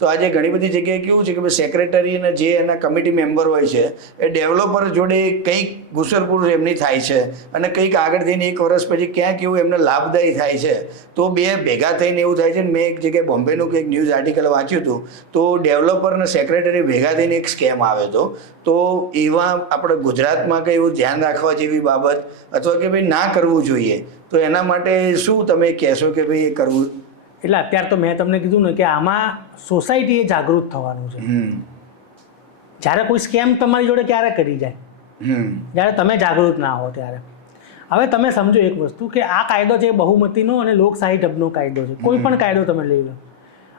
તો આજે ઘણી બધી જગ્યાએ કેવું છે કે સેક્રેટરી અને જે એના કમિટી મેમ્બર હોય છે એ ડેવલપર જોડે કંઈક ઘૂસરપૂર એમની થાય છે અને કંઈક આગળ થઈને 1 વર્ષ પછી ક્યાંક એવું એમને લાભદાયી થાય છે. તો બે ભેગા થઈને એવું થાય છે. મેં એક જગ્યાએ બોમ્બેનું કંઈક ન્યૂઝ આર્ટિકલ વાંચ્યું હતું, તો ડેવલપર અને સેક્રેટરી ભેગા થઈને એક સ્કેમ આવ્યો હતો. તો એવા આપણે ગુજરાતમાં કંઈ એવું ધ્યાન રાખવા જેવી બાબત અથવા કે ભાઈ ના કરવું જોઈએ, તો એના માટે શું તમે કહેશો કે ભાઈ એ કરવું? એટલે અત્યારે તો મેં તમને કીધું ને કે આમાં સોસાયટીએ જાગૃત થવાનું છે. જ્યારે કોઈ સ્કેમ તમારી જોડે ક્યારે કરી જાય, જ્યારે તમે જાગૃત ના હો ત્યારે. હવે તમે સમજો એક વસ્તુ કે આ કાયદો છે બહુમતીનો અને લોકશાહી ઢબનો કાયદો છે. કોઈ પણ કાયદો તમે લઈ લો.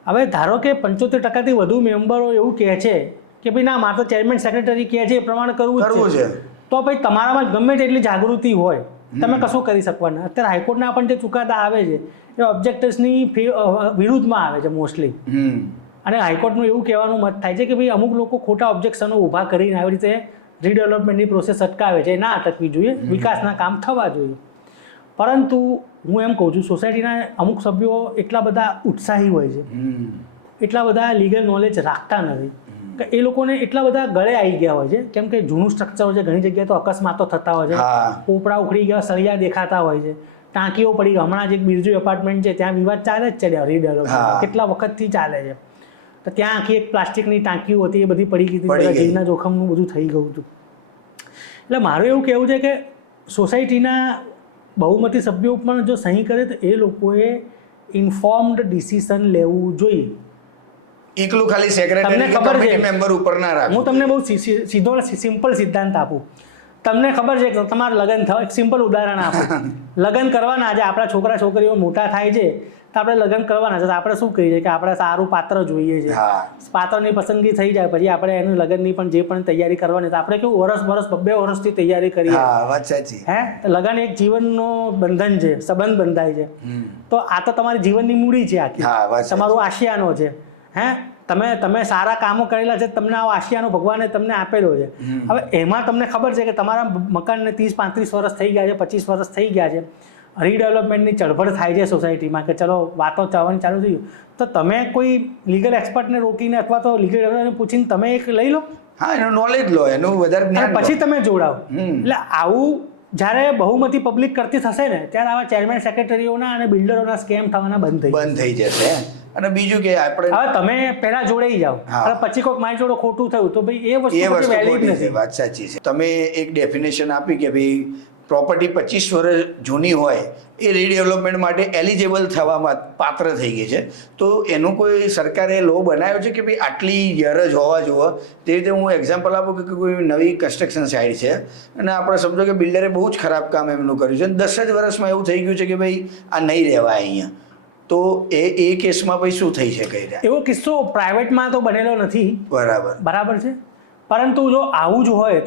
હવે ધારો કે 75%થી વધુ મેમ્બરો એવું કહે છે કે ભાઈ ના મારે તો ચેરમેન સેક્રેટરી કહે છે એ પ્રમાણે કરવું છે, તો ભાઈ તમારામાં ગમે તેટલી જાગૃતિ હોય તમે કશું કરી શકવાના. અત્યારે હાઈકોર્ટના પણ જે ચુકાદા આવે છે એ ઓબ્જેક્ટર્સની વિરુદ્ધમાં આવે છે મોસ્ટલી. અને હાઈકોર્ટનું એવું કહેવાનું મત થાય છે કે ભાઈ અમુક લોકો ખોટા ઓબ્જેક્શનો ઊભા કરીને આવી રીતે રીડેવલપમેન્ટની પ્રોસેસ અટકાવે છે. ના અટકવી જોઈએ, વિકાસના કામ થવા જોઈએ. પરંતુ હું એમ કહું છું સોસાયટીના અમુક સભ્યો એટલા બધા ઉત્સાહી હોય છે, એટલા બધા લીગલ નોલેજ રાખતા નથી કે એ લોકોને એટલા બધા ગળે આવી ગયા હોય છે. કેમ કે જૂનું સ્ટ્રક્ચર હોય છે, ઘણી જગ્યાએ તો અકસ્માતો થતા હોય છે, પોપડા ઉખડી ગયા, સળિયા દેખાતા હોય છે, ટાંકીઓ પડી. હમણાં જ એક બિરજુ એપાર્ટમેન્ટ છે ત્યાં વિવાદ ચાલે જ છે રીડેવલપમેન્ટ, કેટલા વખતથી ચાલે છે. તો ત્યાં આખી એક પ્લાસ્ટિકની ટાંકીઓ હતી એ બધી પડી ગઈ હતી, જીવના જોખમનું બધું થઈ ગયું હતું. એટલે મારું એવું કહેવું છે કે સોસાયટીના બહુમતી સભ્યો પણ જો સહી કરે તો એ લોકોએ ઇન્ફોર્મ્ડ ડિસિઝન લેવું જોઈએ. એકલું ખાલી સેક્રેટરી કે કમિટી મેમ્બર ઉપર ના રાખો. હું તમને બહુ સીધો સિમ્પલ સિદ્ધાંત આપું. તમને ખબર છે કે તમારે લગ્ન થવા, એક સિમ્પલ ઉદાહરણ આપું. લગ્ન કરવાના, આજે આપણા છોકરા છોકરીઓ મોટા થાય છે તો આપણે લગ્ન કરવાના છે, તો આપણે શું કહીએ કે આપણે સારું પાત્ર જોઈએ છે. પાત્રની પસંદગી થઈ જાય પછી આપણે એનું લગ્નની પણ જે પણ તૈયારી કરવાની, તો આપણે કેવું વર્ષ 2 વર્ષથી તૈયારી કરીએ. વાત સાચી. લગ્ન એક જીવનનો બંધન છે, સંબંધ બંધાય છે. તો આ તો તમારી જીવનની મૂડી છે આખી, તમારું આશિયાનો છે. તમે સારા કામો કરેલા છે, તમને આવો આશિયાનો ભગવાને તમને આપેલો છે. હવે એમાં તમને ખબર છે કે તમારા મકાનને 30-35 વર્ષ થઈ ગયા છે, 25 વર્ષ થઈ ગયા છે, રીડેવલપમેન્ટની ચળવળ થાય છે સોસાયટીમાં કે ચલો વાતો ચાલવાની ચાલુ થઈ ગયું, તો તમે કોઈ લીગલ એક્સપર્ટને રોકીને અથવા તો લીગલ એડવાઇઝરને પૂછીને તમે એક લઈ લો. એનું નોલેજ લો, એનું વધારે જ્ઞાન પછી તમે જોડાઓ. એટલે આવું જ્યારે બહુમતી પબ્લિક કરતી થશે ને ત્યારે આવા ચેરમેન સેક્રેટરીઓના અને બિલ્ડરોના સ્કેમ થવાના બંધ થઈ જશે. અને બીજું કે આપણે હવે તમે પહેલા જોડાઈ જાઓ અને પછી કોઈક મારી જોડે ખોટું થયું તો ભાઈ એ વસ્તુ વેલિડ નથી. વાત સાચી છે. તમે એક ડેફિનેશન આપી કે ભાઈ પ્રોપર્ટી 25 વર્ષ જૂની હોય એ રીડેવલપમેન્ટ માટે એલિજિબલ થવામાં પાત્ર થઈ ગઈ છે. તો એનું કોઈ સરકારે લો બનાવ્યો છે કે ભાઈ આટલી યર જ હોવા જોઈએ? તે રીતે હું એક્ઝામ્પલ આપું કે કોઈ નવી કન્સ્ટ્રક્શન સાઇટ છે અને આપણે સમજો કે બિલ્ડરે બહુ જ ખરાબ કામ એમનું કર્યું છે અને 10 જ વર્ષમાં એવું થઈ ગયું છે કે ભાઈ આ નહીં રહેવાય અહીંયા, તો એ કેસમાં ભાઈ શું થઈ શકે? એવો કિસ્સો પ્રાઇવેટમાં તો બનેલો નથી. બરાબર છે. પરંતુ જો આવું જ હોય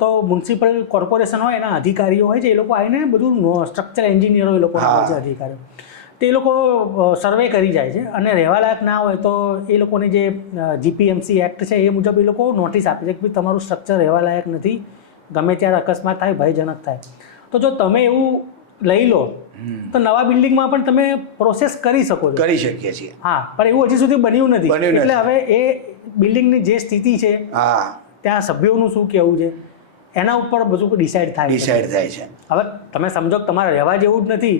તો મ્યુનિસિપલ કોર્પોરેશન હોય એના અધિકારીઓ હોય છે, એ લોકો આવીને બધું સ્ટ્રક્ચર એન્જિનિયરો એ લોકો હોય છે અધિકારીઓ, તે લોકો સર્વે કરી જાય છે અને રહેવાલાયક ના હોય તો એ લોકોની જે જીપીએમસી એક્ટ છે એ મુજબ એ લોકો નોટિસ આપે છે કે ભાઈ તમારું સ્ટ્રક્ચર રહેવાલાયક નથી, ગમે ત્યારે અકસ્માત થાય, ભયજનક થાય. તો જો તમે એવું લઈ લો તો નવા બિલ્ડિંગમાં પણ તમે પ્રોસેસ કરી શકો છો. કરી શકીએ છીએ. હા, પણ એવું હજી સુધી બન્યું નથી. એટલે હવે એ બિલ્ડિંગની જે સ્થિતિ છે, ત્યાં સભ્યોનું શું કહેવું છે, એના ઉપર બધું ડિસાઇડ થાય છે. હવે તમે સમજો કે તમારે રહેવા જેવું જ નથી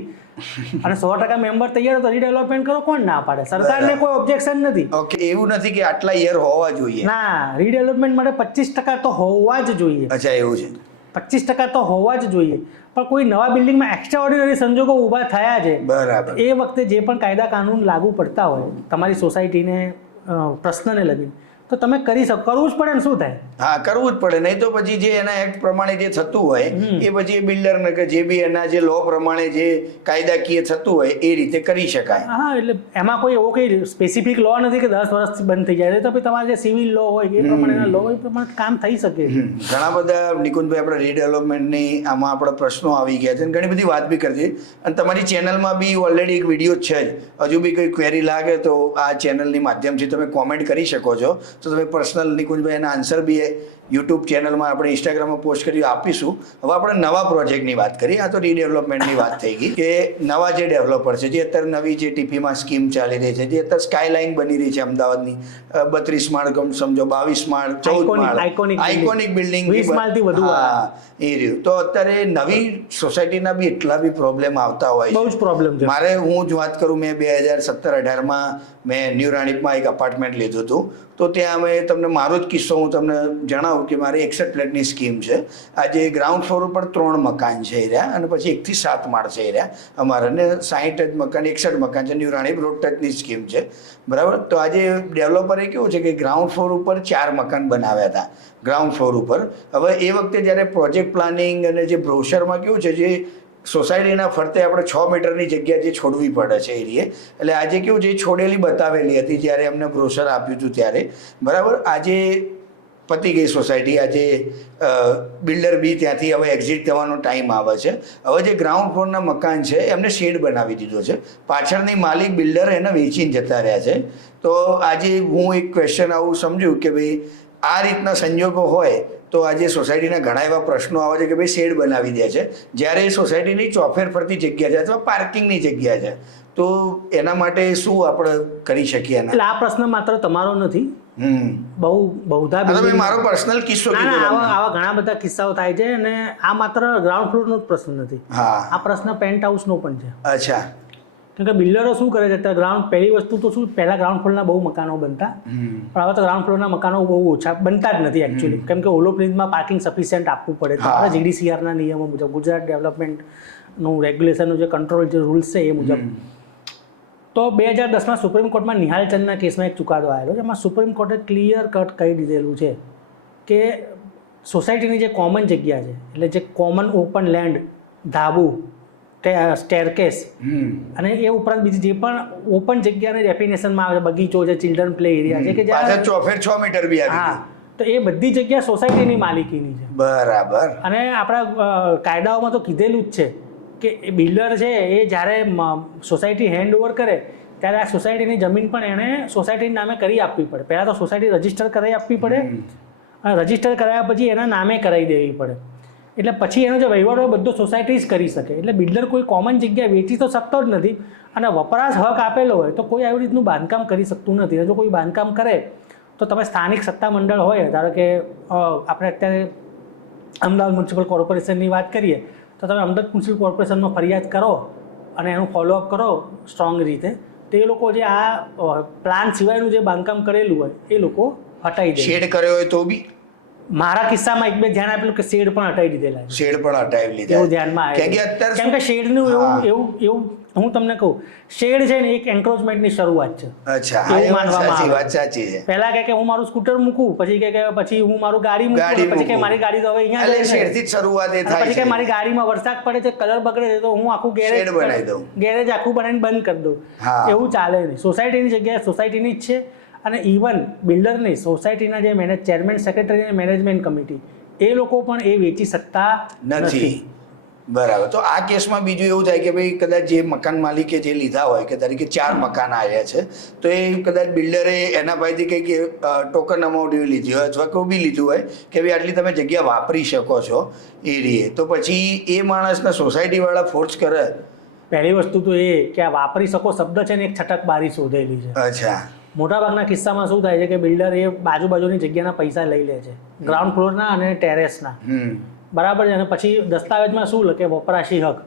અને 100% મેમ્બર તૈયાર તો રીડેવલપમેન્ટ કરો, કોણ ના પાડે? સરકારને કોઈ ઓબ્જેક્શન નથી. ઓકે, એવું નથી કે આટલા યર હોવા જોઈએ. ના, રીડેવલપમેન્ટ માટે 25% તો હોવા જ જોઈએ. અચ્છા, એવું છે. 25% તો હોવા જ જોઈએ. પણ કોઈ નવા બિલ્ડિંગમાં એક્સ્ટ્રાઓર્ડિનરી સંજોગો ઊભા થયા છે, બરાબર, એ વખતે જે પણ કાયદા કાનૂન લાગુ પડતા હોય તમારી સોસાયટીને પ્રશ્નને લગીને, તો તમે કરી શકો. કરવું જ પડે ને, શું થાય? હા, કરવું જ પડે. નહીં તો પછી જે એના એક્ટ પ્રમાણે જે થતું હોય એ પછી એ બિલ્ડરને કે જે બી એના જે લો પ્રમાણે જે કાયદાકીય થતું હોય એ રીતે કરી શકાય. હા, એટલે એમાં કોઈ એવો કંઈ સ્પેસિફિક લો નથી કે 10 વર્ષથી બંધ થઈ જાય. તો પછી તમારે જે સિવિલ લો હોય એ પ્રમાણેના લો એ પ્રમાણે કામ થઈ શકે. ઘણા બધા નિકુંજભાઈ આપણે રીડેવલપમેન્ટની આમાં આપણા પ્રશ્નો આવી ગયા છે અને ઘણી બધી વાત બી કરતી, અને તમારી ચેનલમાં બી ઓલરેડી એક વિડીયો છે જ. હજુ બી કંઈ ક્વેરી લાગે તો આ ચેનલની માધ્યમથી તમે કોમેન્ટ કરી શકો છો. તો તમે પર્સનલ નિકુંજભાઈ એના આન્સર બી યુટ્યુબ ચેનલમાં આપણે ઇન્સ્ટાગ્રામમાં પોસ્ટ કરી આપીશું. હવે આપણે નવા પ્રોજેક્ટની વાત કરીએ. આ તો રીડેવલપમેન્ટની વાત થઈ ગઈ કે નવા જે ડેવલપર છે, જે અત્યારે નવી જે ટીપીમાં સ્કીમ ચાલી રહી છે, જે અત્યારે સ્કાયલાઇન બની રહી છે અમદાવાદની, 32 માળ સમજો, 22 માળ, 14 માળ, આઇકોનિક બિલ્ડિંગ, 20 માળથી વધુ. હા, એ રહ્યું. તો અત્યારે નવી સોસાયટીના બી એટલા બી પ્રોબ્લેમ આવતા હોય, બહુ જ પ્રોબ્લેમ છે. મારે હું જ વાત કરું, મેં 2017-18માં મેં ન્યૂ રાણીપમાં એક અપાર્ટમેન્ટ લીધું હતું. તો ત્યાં અમે તમને મારો જ કિસ્સો હું તમને જણાવું કે મારી 61 ફ્લેટની સ્કીમ છે. આજે ગ્રાઉન્ડ ફ્લોર ઉપર 3 મકાન છે એ રહ્યા, અને પછી 1 થી 7 માળ છે એ રહ્યા અમારે, ને 60 જ મકાન, 61 મકાન છે. ન્યૂ રાણી રોડ ટચની સ્કીમ છે, બરાબર. તો આજે ડેવલપરે કેવું છે કે ગ્રાઉન્ડ ફ્લોર ઉપર 4 મકાન બનાવ્યા હતા, ગ્રાઉન્ડ ફ્લોર ઉપર. હવે એ વખતે જ્યારે પ્રોજેક્ટ પ્લાનિંગ અને જે બ્રોશરમાં કેવું છે, જે સોસાયટીના ફરતે આપણે 6 મીટરની જગ્યા જે છોડવી પડે છે એરિયે, એટલે આજે કેવું છે, છોડેલી બતાવેલી હતી જ્યારે અમને બ્રોશર આપ્યું હતું ત્યારે, બરાબર. આજે પતી ગઈ સોસાયટી. આજે બિલ્ડર બી ત્યાંથી હવે એક્ઝિટ થવાનો ટાઈમ આવે છે. હવે જે ગ્રાઉન્ડ ફ્લોરના મકાન છે એમને શેડ બનાવી દીધો છે, પાછળની માલિક બિલ્ડર એને વેચીને જતા રહ્યા છે. તો આજે હું એક ક્વેશ્ચન આવું સમજ્યું કે ભાઈ આ રીતના સંજોગો હોય તો આજે સોસાયટીના ઘણા એવા પ્રશ્નો આવે છે કે ભાઈ શેડ બનાવી દે છે, જ્યારે એ સોસાયટીની ચોફેર ફરતી જગ્યા છે અથવા પાર્કિંગની જગ્યા છે. તો એના માટે શું આપણે કરી શકીએ? એટલે આ પ્રશ્ન માત્ર તમારો નથી, બહુધા મારો પર્સનલ કિસ્સો. આવા ઘણા બધા કિસ્સાઓ થાય છે અને આ માત્ર ગ્રાઉન્ડ ફ્લોરનો જ પ્રશ્ન નથી. આ પ્રશ્ન પેન્ટ હાઉસનો પણ છે. અચ્છા. કેમ કે બિલ્ડરો શું કરે છે અત્યારે, પહેલી વસ્તુ તો શું, પહેલા ગ્રાઉન્ડ ફ્લોરના બહુ મકાનો બનતા, પણ હવે તો ગ્રાઉન્ડ ફ્લોરના મકાનો બહુ ઓછા બનતા જ નથી એકચ્યુઅલી. કેમ કે ઓલો પ્રિન્સમાં પાર્કિંગ સફિશિયન્ટ આપવું પડે તમારા જીડીસીઆરના નિયમો મુજબ, ગુજરાત ડેવલપમેન્ટનું રેગ્યુલેશનનું જે કંટ્રોલ જે રૂલ્સ છે એ મુજબ. તો 2010માં સુપ્રીમ કોર્ટમાં નિહાલચંદના કેસમાં એક ચુકાદો આવેલો છે. એમાં સુપ્રીમ કોર્ટે ક્લિયર કટ કહી દીધેલું છે કે સોસાયટીની જે કોમન જગ્યા છે, એટલે જે કોમન ઓપન લેન્ડ, ધાબુ, સ્ટેરકેસ અને એ ઉપરાંત બીજી જે પણ ઓપન જગ્યાની ડેફિનેશનમાં આવે છે, બગીચો છે, ચિલ્ડ્રન પ્લે એરિયા છે, કે જ્યાં ચોફેર 6 મીટર બી આવી. હા, તો એ બધી જગ્યા સોસાયટીની માલિકીની છે. બરાબર. અને આપણા કાયદાઓમાં તો કીધેલું જ છે કે એ બિલ્ડર છે એ જ્યારે સોસાયટી હેન્ડ ઓવર કરે ત્યારે આ સોસાયટીની જમીન પણ એણે સોસાયટીના નામે કરી આપવી પડે. પહેલાં તો સોસાયટી રજીસ્ટર કરાવી આપવી પડે, અને રજીસ્ટર કરાવ્યા પછી એના નામે કરાવી દેવી પડે. એટલે પછી એનો જે વહીવટ હોય બધો સોસાયટી જ કરી શકે. એટલે બિલ્ડર કોઈ કોમન જગ્યા વેચી તો શકતો જ નથી, અને વપરાશ હક આપેલો હોય તો કોઈ આવી રીતનું બાંધકામ કરી શકતું નથી. અને જો કોઈ બાંધકામ કરે તો તમે સ્થાનિક સત્તામંડળ હોય, ધારો કે આપણે અત્યારે અમદાવાદ મ્યુનિસિપલ કોર્પોરેશનની વાત કરીએ તો તમે અમદાવાદ મ્યુનિસિપલ કોર્પોરેશનમાં ફરિયાદ કરો અને એનું ફોલોઅપ કરો સ્ટ્રોંગ રીતે, તો એ લોકો જે આ પ્લાન સિવાયનું જે બાંધકામ કરેલું હોય એ લોકો હટાવી દે. શેડ કર્યો હોય તો બી મારા કિસ્સામાં એક બે ધ્યાન આપેલું કે શેડ પણ હટાવી દીધેલા છે. શેડ પણ હટાવી લીધા એવું ધ્યાનમાં કેમ કે અત્યારે કેમ કે શેડનું એવું હું તમને કહું, શેડ છે ને એક એન્ક્રોચમેન્ટની શરૂઆત છે. અચ્છા, એવું માનવામાં આવે. વાત સાચી છે. પહેલા કે હું મારું સ્કૂટર મૂકું, પછી હું મારું ગાડી મૂકું, પછી કે મારી ગાડી તો હવે અહીંયા એટલે શેડથી જ શરૂઆત એ થાય પછી છે. કે મારી ગાડીમાં વરસાદ પડે છે, કલર બગડે છે, તો હું આખું શેડ બનાવી દઉં, ગેરેજ આખું બનાવીને બંધ કરી દઉં. એવું ચાલે નહીં. સોસાયટીની જગ્યાએ સોસાયટીની જ છે. અને ઇવન બિલ્ડરની સોસાયટીના જે ચેરમેન, સેક્રેટરી અને મેનેજમેન્ટ કમિટી, એ લોકો પણ એ વેચી શકતા નથી. બરાબર. તો આ કેસમાં બીજું એવું થાય કે ભાઈ કદાચ જે મકાન માલિકે જે લીધા હોય કે તરીકે 4 મકાન આવ્યા છે, તો એ કદાચ બિલ્ડરે એના પાસેથી કંઈક ટોકન અમાઉન્ટ એવી લીધી હોય અથવા કોઈ બી લીધું હોય કે ભાઈ આટલી તમે જગ્યા વાપરી શકો છો એ રીએ, તો પછી એ માણસને સોસાયટીવાળા ફોર્સ કરે. પહેલી વસ્તુ તો એ કે આ વાપરી શકો શબ્દ છે ને એક છટકબારી શોધેલી છે. અચ્છા. મોટાભાગના કિસ્સામાં શું થાય છે કે બિલ્ડર એ બાજુની જગ્યાના પૈસા લઈ લે છે, ગ્રાઉન્ડ ફ્લોરના અને ટેરેસના. બરાબર છે. અને પછી દસ્તાવેજમાં શું લખે? વપરાશી હક.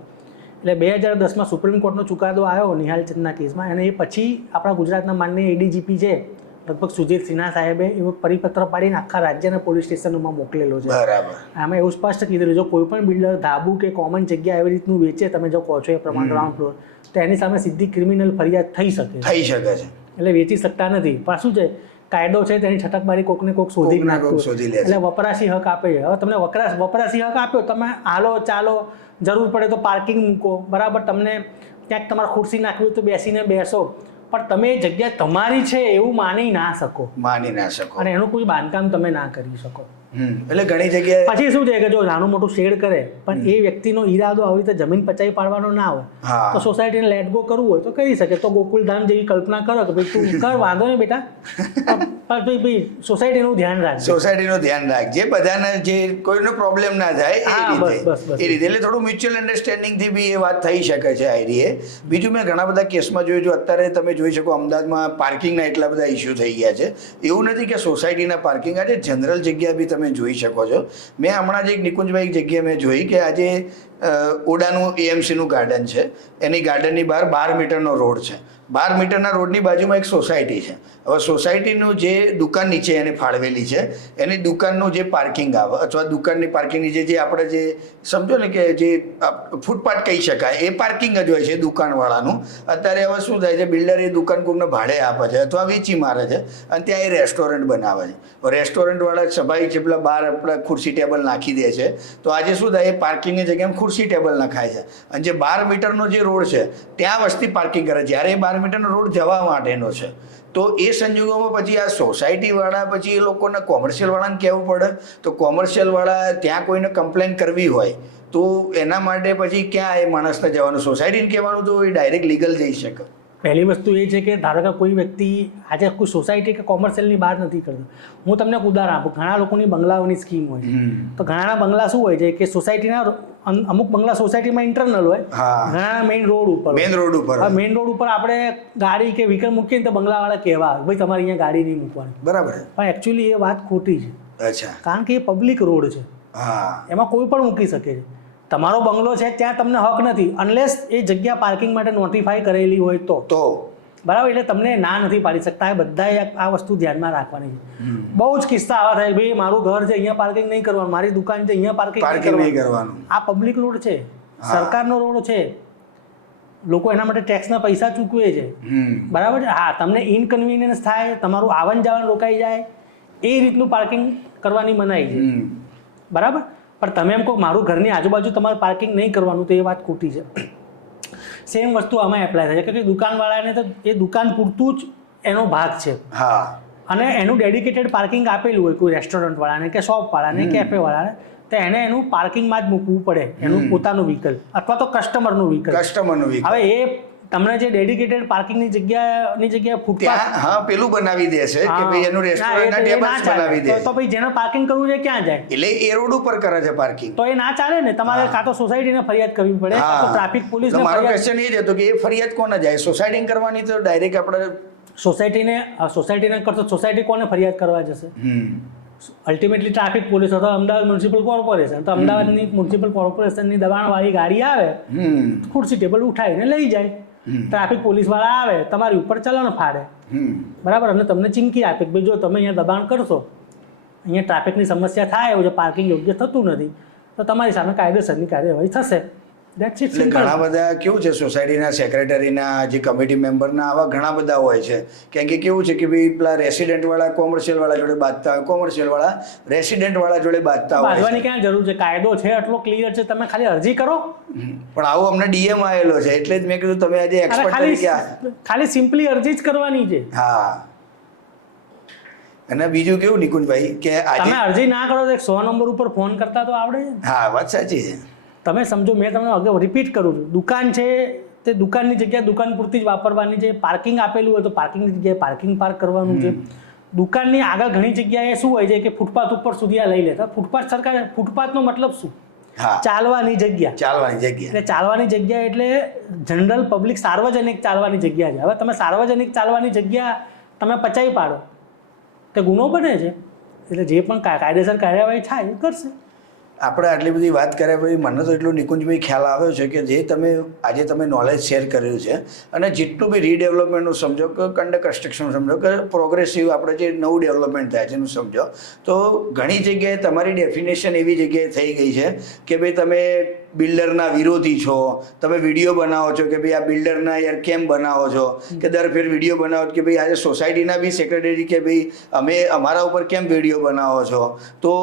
એટલે 2010માં સુપ્રીમ કોર્ટનો ચુકાદો આવ્યો નિહાલ ચંદના કેસમાં, અને એ પછી આપણા ગુજરાતના માનનીય એડીજીપી છે લગભગ સુજીત સિન્હા સાહેબે એવો પરિપત્ર પાડીને આખા રાજ્યના પોલીસ સ્ટેશનોમાં મોકલેલો છે. બરાબર. આમાં એવું સ્પષ્ટ કીધેલું જો કોઈ પણ બિલ્ડર ધાબુ કે કોમન જગ્યા એવી રીતનું વેચે, તમે જો કહો છો એ પ્રમાણે ગ્રાઉન્ડ ફ્લોર, તો એની સામે સીધી ક્રિમિનલ ફરિયાદ થઈ શકે છે. એટલે વેચી શકતા નથી. પણ શું છે, કાયદો છે તેની છટકબારી કોકને કોક શોધી નાખતું, એટલે વપરાશી હક આપે છે. હવે તમને વપરાશી હક આપ્યો, તમે હાલો ચાલો, જરૂર પડે તો પાર્કિંગ મૂકો, બરાબર, તમને ક્યાંક તમારે ખુરશી નાખવી હોય તો બેસીને બેસો, પણ તમે એ જગ્યા તમારી છે એવું માની ના શકો. અને એનું કોઈ બાંધકામ તમે ના કરી શકો. એટલે ઘણી જગ્યાએ પછી શું છે કે જો નાનું મોટું શેડ કરે, પણ એ વ્યક્તિનો ઈરાદો આવી રીતે જમીન પચાવી પાડવાનો ના હોય, તો સોસાયટીને લેટ ગો કરવું હોય તો કરી શકે. તો ગોકુલધામ જેવી કલ્પના કરો કે ભાઈ તું કર, વાંધો નહીં બેટા, પણ ભાઈ સોસાયટીનું ધ્યાન રાખજે. બધાને જે કોઈનો પ્રોબ્લેમ ના થાય એ રીતે. એટલે થોડું મ્યુચ્યુઅલ અન્ડરસ્ટેન્ડિંગથી બી એ વાત થઈ શકે છે આ રીએ. બીજું મેં ઘણા બધા કેસમાં જોયું, અત્યારે તમે જોઈ શકો અમદાવાદમાં પાર્કિંગના એટલા બધા ઇસ્યુ થઈ ગયા છે. એવું નથી કે સોસાયટીના પાર્કિંગ, આજે જનરલ જગ્યા બી તમે જોઈ શકો છો. મેં હમણાં જ એક નિકુંજભાઈ જગ્યા મેં જોઈ કે આજે ઓડાનું એએમસીનું ગાર્ડન છે, એની ગાર્ડનની બહાર 12 મીટરનો રોડ છે. 12 મીટરના રોડની બાજુમાં એક સોસાયટી છે. હવે સોસાયટીનું જે દુકાન નીચે એને ફાળવેલી છે, એની દુકાનનું જે પાર્કિંગ આવે અથવા દુકાનની પાર્કિંગની જે આપણે જે સમજો ને કે જે ફૂટપાથ કહી શકાય, એ પાર્કિંગ જ હોય છે દુકાનવાળાનું. અત્યારે હવે શું થાય છે, બિલ્ડર એ દુકાન કોઈને ભાડે આપે છે અથવા વેચી મારે છે, અને ત્યાં એ રેસ્ટોરન્ટ બનાવે છે. રેસ્ટોરન્ટવાળા સભાઈ છે પેલા બહાર આપણે ખુરશી ટેબલ નાખી દે છે, તો આજે શું થાય, એ પાર્કિંગની જગ્યાએ ખુરશી ટેબલ નખાય છે. અને જે 12 મીટરનો જે રોડ છે ત્યાં વસ્તી પાર્કિંગ કરે, જ્યારે એ 12 મીટરનો રોડ જવા માટેનો છે. તો એ સંજોગોમાં પછી આ સોસાયટીવાળા પછી એ લોકોને કોમર્શિયલવાળાને કહેવું પડે. તો કોમર્શિયલવાળા ત્યાં કોઈને કમ્પ્લેન કરવી હોય તો એના માટે પછી ક્યાં એ માણસને જવાનું? સોસાયટીને કહેવાનું તો એ ડાયરેક્ટ લીગલ જઈ શકે. પહેલી વસ્તુ એ છે કે ધારો કે કોઈ વ્યક્તિ આજે કોઈ સોસાયટી કે કોમર્શિયલની બહાર નથી કરતો. હું તમને એક ઉદાહરણ આપું. ઘણા લોકોની બંગલાઓની સ્કીમ હોય, તો ઘણા બંગલા શું હોય છે કે સોસાયટીના અમુક બંગલા સોસાયટીમાં ઇન્ટરનલ હોય, ઘણા મેઇન રોડ ઉપર. મેઇન રોડ ઉપર આપણે ગાડી કે વ્હીકલ મૂકીએ ને તો બંગલાવાળા કહેવા ભાઈ તમારે અહીંયા ગાડી નહીં મૂકવાની. બરાબર. પણ એકચ્યુઅલી એ વાત ખોટી છે. અચ્છા. કારણ કે એ પબ્લિક રોડ છે, એમાં કોઈ પણ મૂકી શકે છે. તમારો બંગલો છે ત્યાં તમને હક નથી, અનલેસ એ જગ્યા પાર્કિંગ માટે નોટિફાઈ કરેલી હોય તો બરાબર. એટલે તમને ના નથી પાડી શકતા. એ બધાએ આ વસ્તુ ધ્યાનમાં રાખવાની છે. બહુ જ કિસ્સા આવા થાય, ભાઈ મારું ઘર છે અહીંયા પાર્કિંગ નહીં કરવાનું, મારી દુકાન છે અહીંયા પાર્કિંગ નહીં કરવાનું. આ પબ્લિક રોડ છે, સરકારનો રોડ છે, લોકો એના માટે ટેક્સના પૈસા ચૂકવે છે, બરાબર છે. હા, તમને ઇનકન્વિનિયન્સ થાય, તમારું આવન જાવન રોકાઈ જાય, એ રીતનું પાર્કિંગ કરવાની મનાઈ છે, બરાબર. પણ તમે એમ કહો મારું ઘરની આજુબાજુ તમારે પાર્કિંગ નહીં કરવાનું, તો એ વાત ખોટી છે. સેમ વસ્તુ આમાં એપ્લાય થાય છે કે દુકાનવાળાને તો એ દુકાન પૂરતું જ એનો ભાગ છે, અને એનું ડેડિકેટેડ પાર્કિંગ આપેલું હોય કોઈ રેસ્ટોરન્ટવાળાને કે શોપવાળાને કેફેવાળાને, તો એને એનું પાર્કિંગમાં જ મૂકવું પડે, એનું પોતાનું વ્હીકલ અથવા તો કસ્ટમરનું વ્હીકલ. હવે એ તમને જે ડેડિકેટેડ પાર્કિંગની જગ્યાએ ફૂટપાથ પેલું બનાવી દે છે કે ભાઈ એનું રેસ્ટોરન્ટના ટેબલ્સ બનાવી દે, તો ભાઈ જેને પાર્કિંગ કરવું છે ક્યાં જાય? એટલે એ રોડ ઉપર કરે છે પાર્કિંગ, તો એ ના ચાલે ને. તમારે કાં તો સોસાયટીને ફરિયાદ કરવી પડે, કાં તો ટ્રાફિક પોલીસને. મારો ક્વેશ્ચન એ જ હતો કે એ ફરિયાદ કોને જાય? સોસાયટીને કરવાની તો ડાયરેક્ટ આપણે સોસાયટીને કરતો સોસાયટી કોને ફરિયાદ કરવા જશે? અલ્ટિમેટલી ટ્રાફિક પોલીસ અથવા અમદાવાદ મ્યુનિસિપલ કોર્પોરેશન. તો અમદાવાદની મ્યુનિસિપલ કોર્પોરેશનની દબાણવાળી ગાડી આવે, ખુરશી ટેબલ ઉઠાવીને લઈ જાય. ટ્રાફિક પોલીસ વાળા આવે, તમારી ઉપર ચલણ ફાડે, બરાબર, અને તમને ચીમકી આપે કે ભાઈ જો તમે અહીંયા દબાણ કરશો અહીંયા ટ્રાફિકની સમસ્યા થાય એવું છે, પાર્કિંગ યોગ્ય થતું નથી, તો તમારી સામે કાયદેસરની કાર્યવાહી થશે. That's it. એટલે ઘણા બધા કેવું છે, સોસાયટીના સેક્રેટરીના જે કમિટી મેમ્બરના આવા ઘણા બધા હોય છે. કેમ કે કેવું છે કે ભાઈ પેલા રેસિડેન્ટવાળા કોમર્શિયલવાળા જોડે બાંધતા હોય, કોમર્શિયલવાળા રેસિડેન્ટવાળા જોડે બાંધતા હોય. બાંધવાની ક્યાં જરૂર છે? કાયદો છે એટલો ક્લિયર છે, તમે ખાલી અરજી કરો. પણ આવો અમને ડીએમ આવેલો છે એટલે જ મેં કીધું તમે આજે એક્સપર્ટ તરીકે ખાલી સિમ્પલી અરજી જ કરવાની છે. હા. અને બીજું કેવું નિકુંજભાઈ કે આજે તમે અરજી ના કરો તો 100 નંબર ઉપર ફોન કરતા તો આવડે છે. હા, વાત સાચી છે. તમે સમજો, મેં તમને અગાઉ રિપીટ કરું છું, દુકાન છે તે દુકાનની જગ્યાએ દુકાન પૂરતી જ વાપરવાની છે. પાર્કિંગ આપેલું હોય તો પાર્કિંગની જગ્યાએ પાર્કિંગ પાર્ક કરવાનું છે. દુકાનની આગળ ઘણી જગ્યાએ શું હોય છે કે ફૂટપાથ ઉપર સુધી આ લઈ લેતા. ફૂટપાથ સરકાર, ફૂટપાથનો મતલબ શું? હા, ચાલવાની જગ્યા. ચાલવાની જગ્યા. એટલે ચાલવાની જગ્યા એટલે જનરલ પબ્લિક, સાર્વજનિક ચાલવાની જગ્યા છે. હવે તમે સાર્વજનિક ચાલવાની જગ્યા તમે પચાવી પાડો તો ગુનો બને છે. એટલે જે પણ કાયદેસર કાર્યવાહી થાય એ કરશે. આપણે આટલી બધી વાત કર્યા પછી મને તો એટલું નિકુંજભાઈ ખ્યાલ આવ્યો છે કે જે તમે નોલેજ શેર કર્યું છે અને જેટલું બી રીડેવલપમેન્ટનું સમજો કે અંડર કન્સ્ટ્રક્શન સમજો કે પ્રોગ્રેસિવ આપણે જે નવું ડેવલપમેન્ટ થાય છે એનું સમજો, તો ઘણી જગ્યાએ તમારી ડેફિનેશન એવી જગ્યાએ થઈ ગઈ છે કે ભાઈ તમે બિલ્ડરના વિરોધી છો, તમે વિડીયો બનાવો છો કે ભાઈ આ બિલ્ડરના યાર કેમ બનાવો છો, કે દર ફેર વિડીયો બનાવો કે ભાઈ આજે સોસાયટીના બી સેક્રેટરી કે ભાઈ અમે અમારા ઉપર કેમ વિડીયો બનાવો છો. તો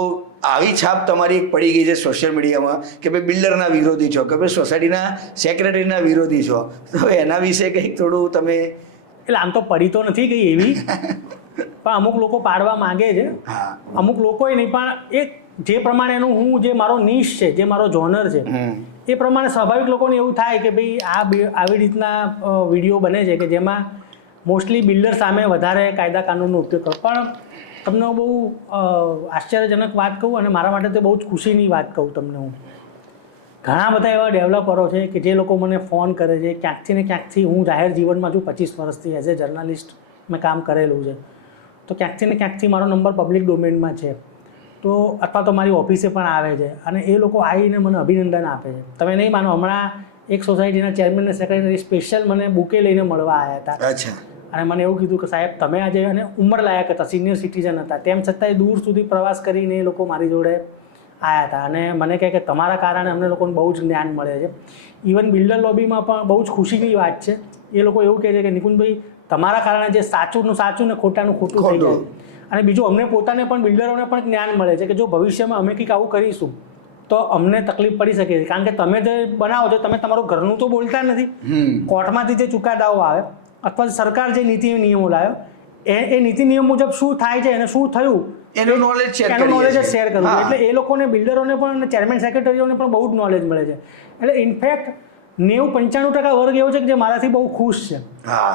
આવી છાપ તમારી એક પડી ગઈ છે સોશિયલ મીડિયામાં કે ભાઈ બિલ્ડરના વિરોધી છો, કે ભાઈ સોસાયટીના સેક્રેટરીના વિરોધી છો. તો એના વિશે કંઈક થોડું તમે. એટલે આમ તો પડી તો નથી ગઈ એવી, પણ અમુક લોકો પાડવા માંગે છે. અમુક લોકોએ નહીં, પણ એક જે પ્રમાણેનું હું જે મારો નિશ છે, જે મારો જોનર છે, એ પ્રમાણે સ્વાભાવિક લોકોને એવું થાય કે ભાઈ આવી રીતના વિડીયો બને છે કે જેમાં મોસ્ટલી બિલ્ડર સામે વધારે કાયદા કાનૂનનો ઉપયોગ કરો. પણ તમને બહુ આશ્ચર્યજનક વાત કહું અને મારા માટે તો બહુ જ ખુશીની વાત કહું તમને, હું ઘણા બધા એવા ડેવલપરો છે કે જે લોકો મને ફોન કરે છે ક્યાંકથી ને ક્યાંકથી. હું જાહેર જીવનમાં છું 25 વર્ષથી, એઝ એ જર્નલિસ્ટ મેં કામ કરેલું છે, તો ક્યાંકથી ને ક્યાંકથી મારો નંબર પબ્લિક ડોમેનમાં છે, તો અથવા તો મારી ઓફિસે પણ આવે છે અને એ લોકો આવીને મને અભિનંદન આપે છે. તમે નહીં માનો, હમણાં એક સોસાયટીના ચેરમેન અને સેક્રેટરી સ્પેશિયલ મને બુકે લઈને મળવા આવ્યા હતા અને મને એવું કીધું કે સાહેબ તમે આજે, અને ઉંમરલાયક હતા, સિનિયર સિટીઝન હતા, તેમ છતાંય દૂર સુધી પ્રવાસ કરીને એ લોકો મારી જોડે આવ્યા હતા અને મને કહે કે તમારા કારણે અમને લોકોને બહુ જ જ્ઞાન મળે છે. ઇવન બિલ્ડર લોબીમાં પણ બહુ જ ખુશીની વાત છે. એ લોકો એવું કહે છે કે નિકુંજભાઈ તમારા કારણે જે સાચુંનું સાચું ને ખોટાનું ખોટું થઈ જાય. અને બીજું અમને પોતાને પણ, બિલ્ડરોને પણ જ્ઞાન મળે છે કે જો ભવિષ્યમાં અમે કંઈક આવું કરીશું તો અમને તકલીફ પડી શકે છે. કારણ કે તમે જે બનાવો છો, તમે તમારું ઘરનું તો બોલતા નથી, કોર્ટમાંથી જે ચુકાદાઓ આવે અથવા સરકાર જે નીતિ નિયમો લાવ્યો એ નીતિ નિયમ મુજબ શું થાય છે અને શું થયું એનું નોલેજ શેર કરવું. એટલે એ લોકોને, બિલ્ડરોને પણ, ચેરમેન સેક્રેટરીઓને પણ બહુ જ નોલેજ મળે છે. એટલે ઇનફેક્ટ 90-95% વર્ગ એવો છે કે જે મારાથી બહુ ખુશ છે.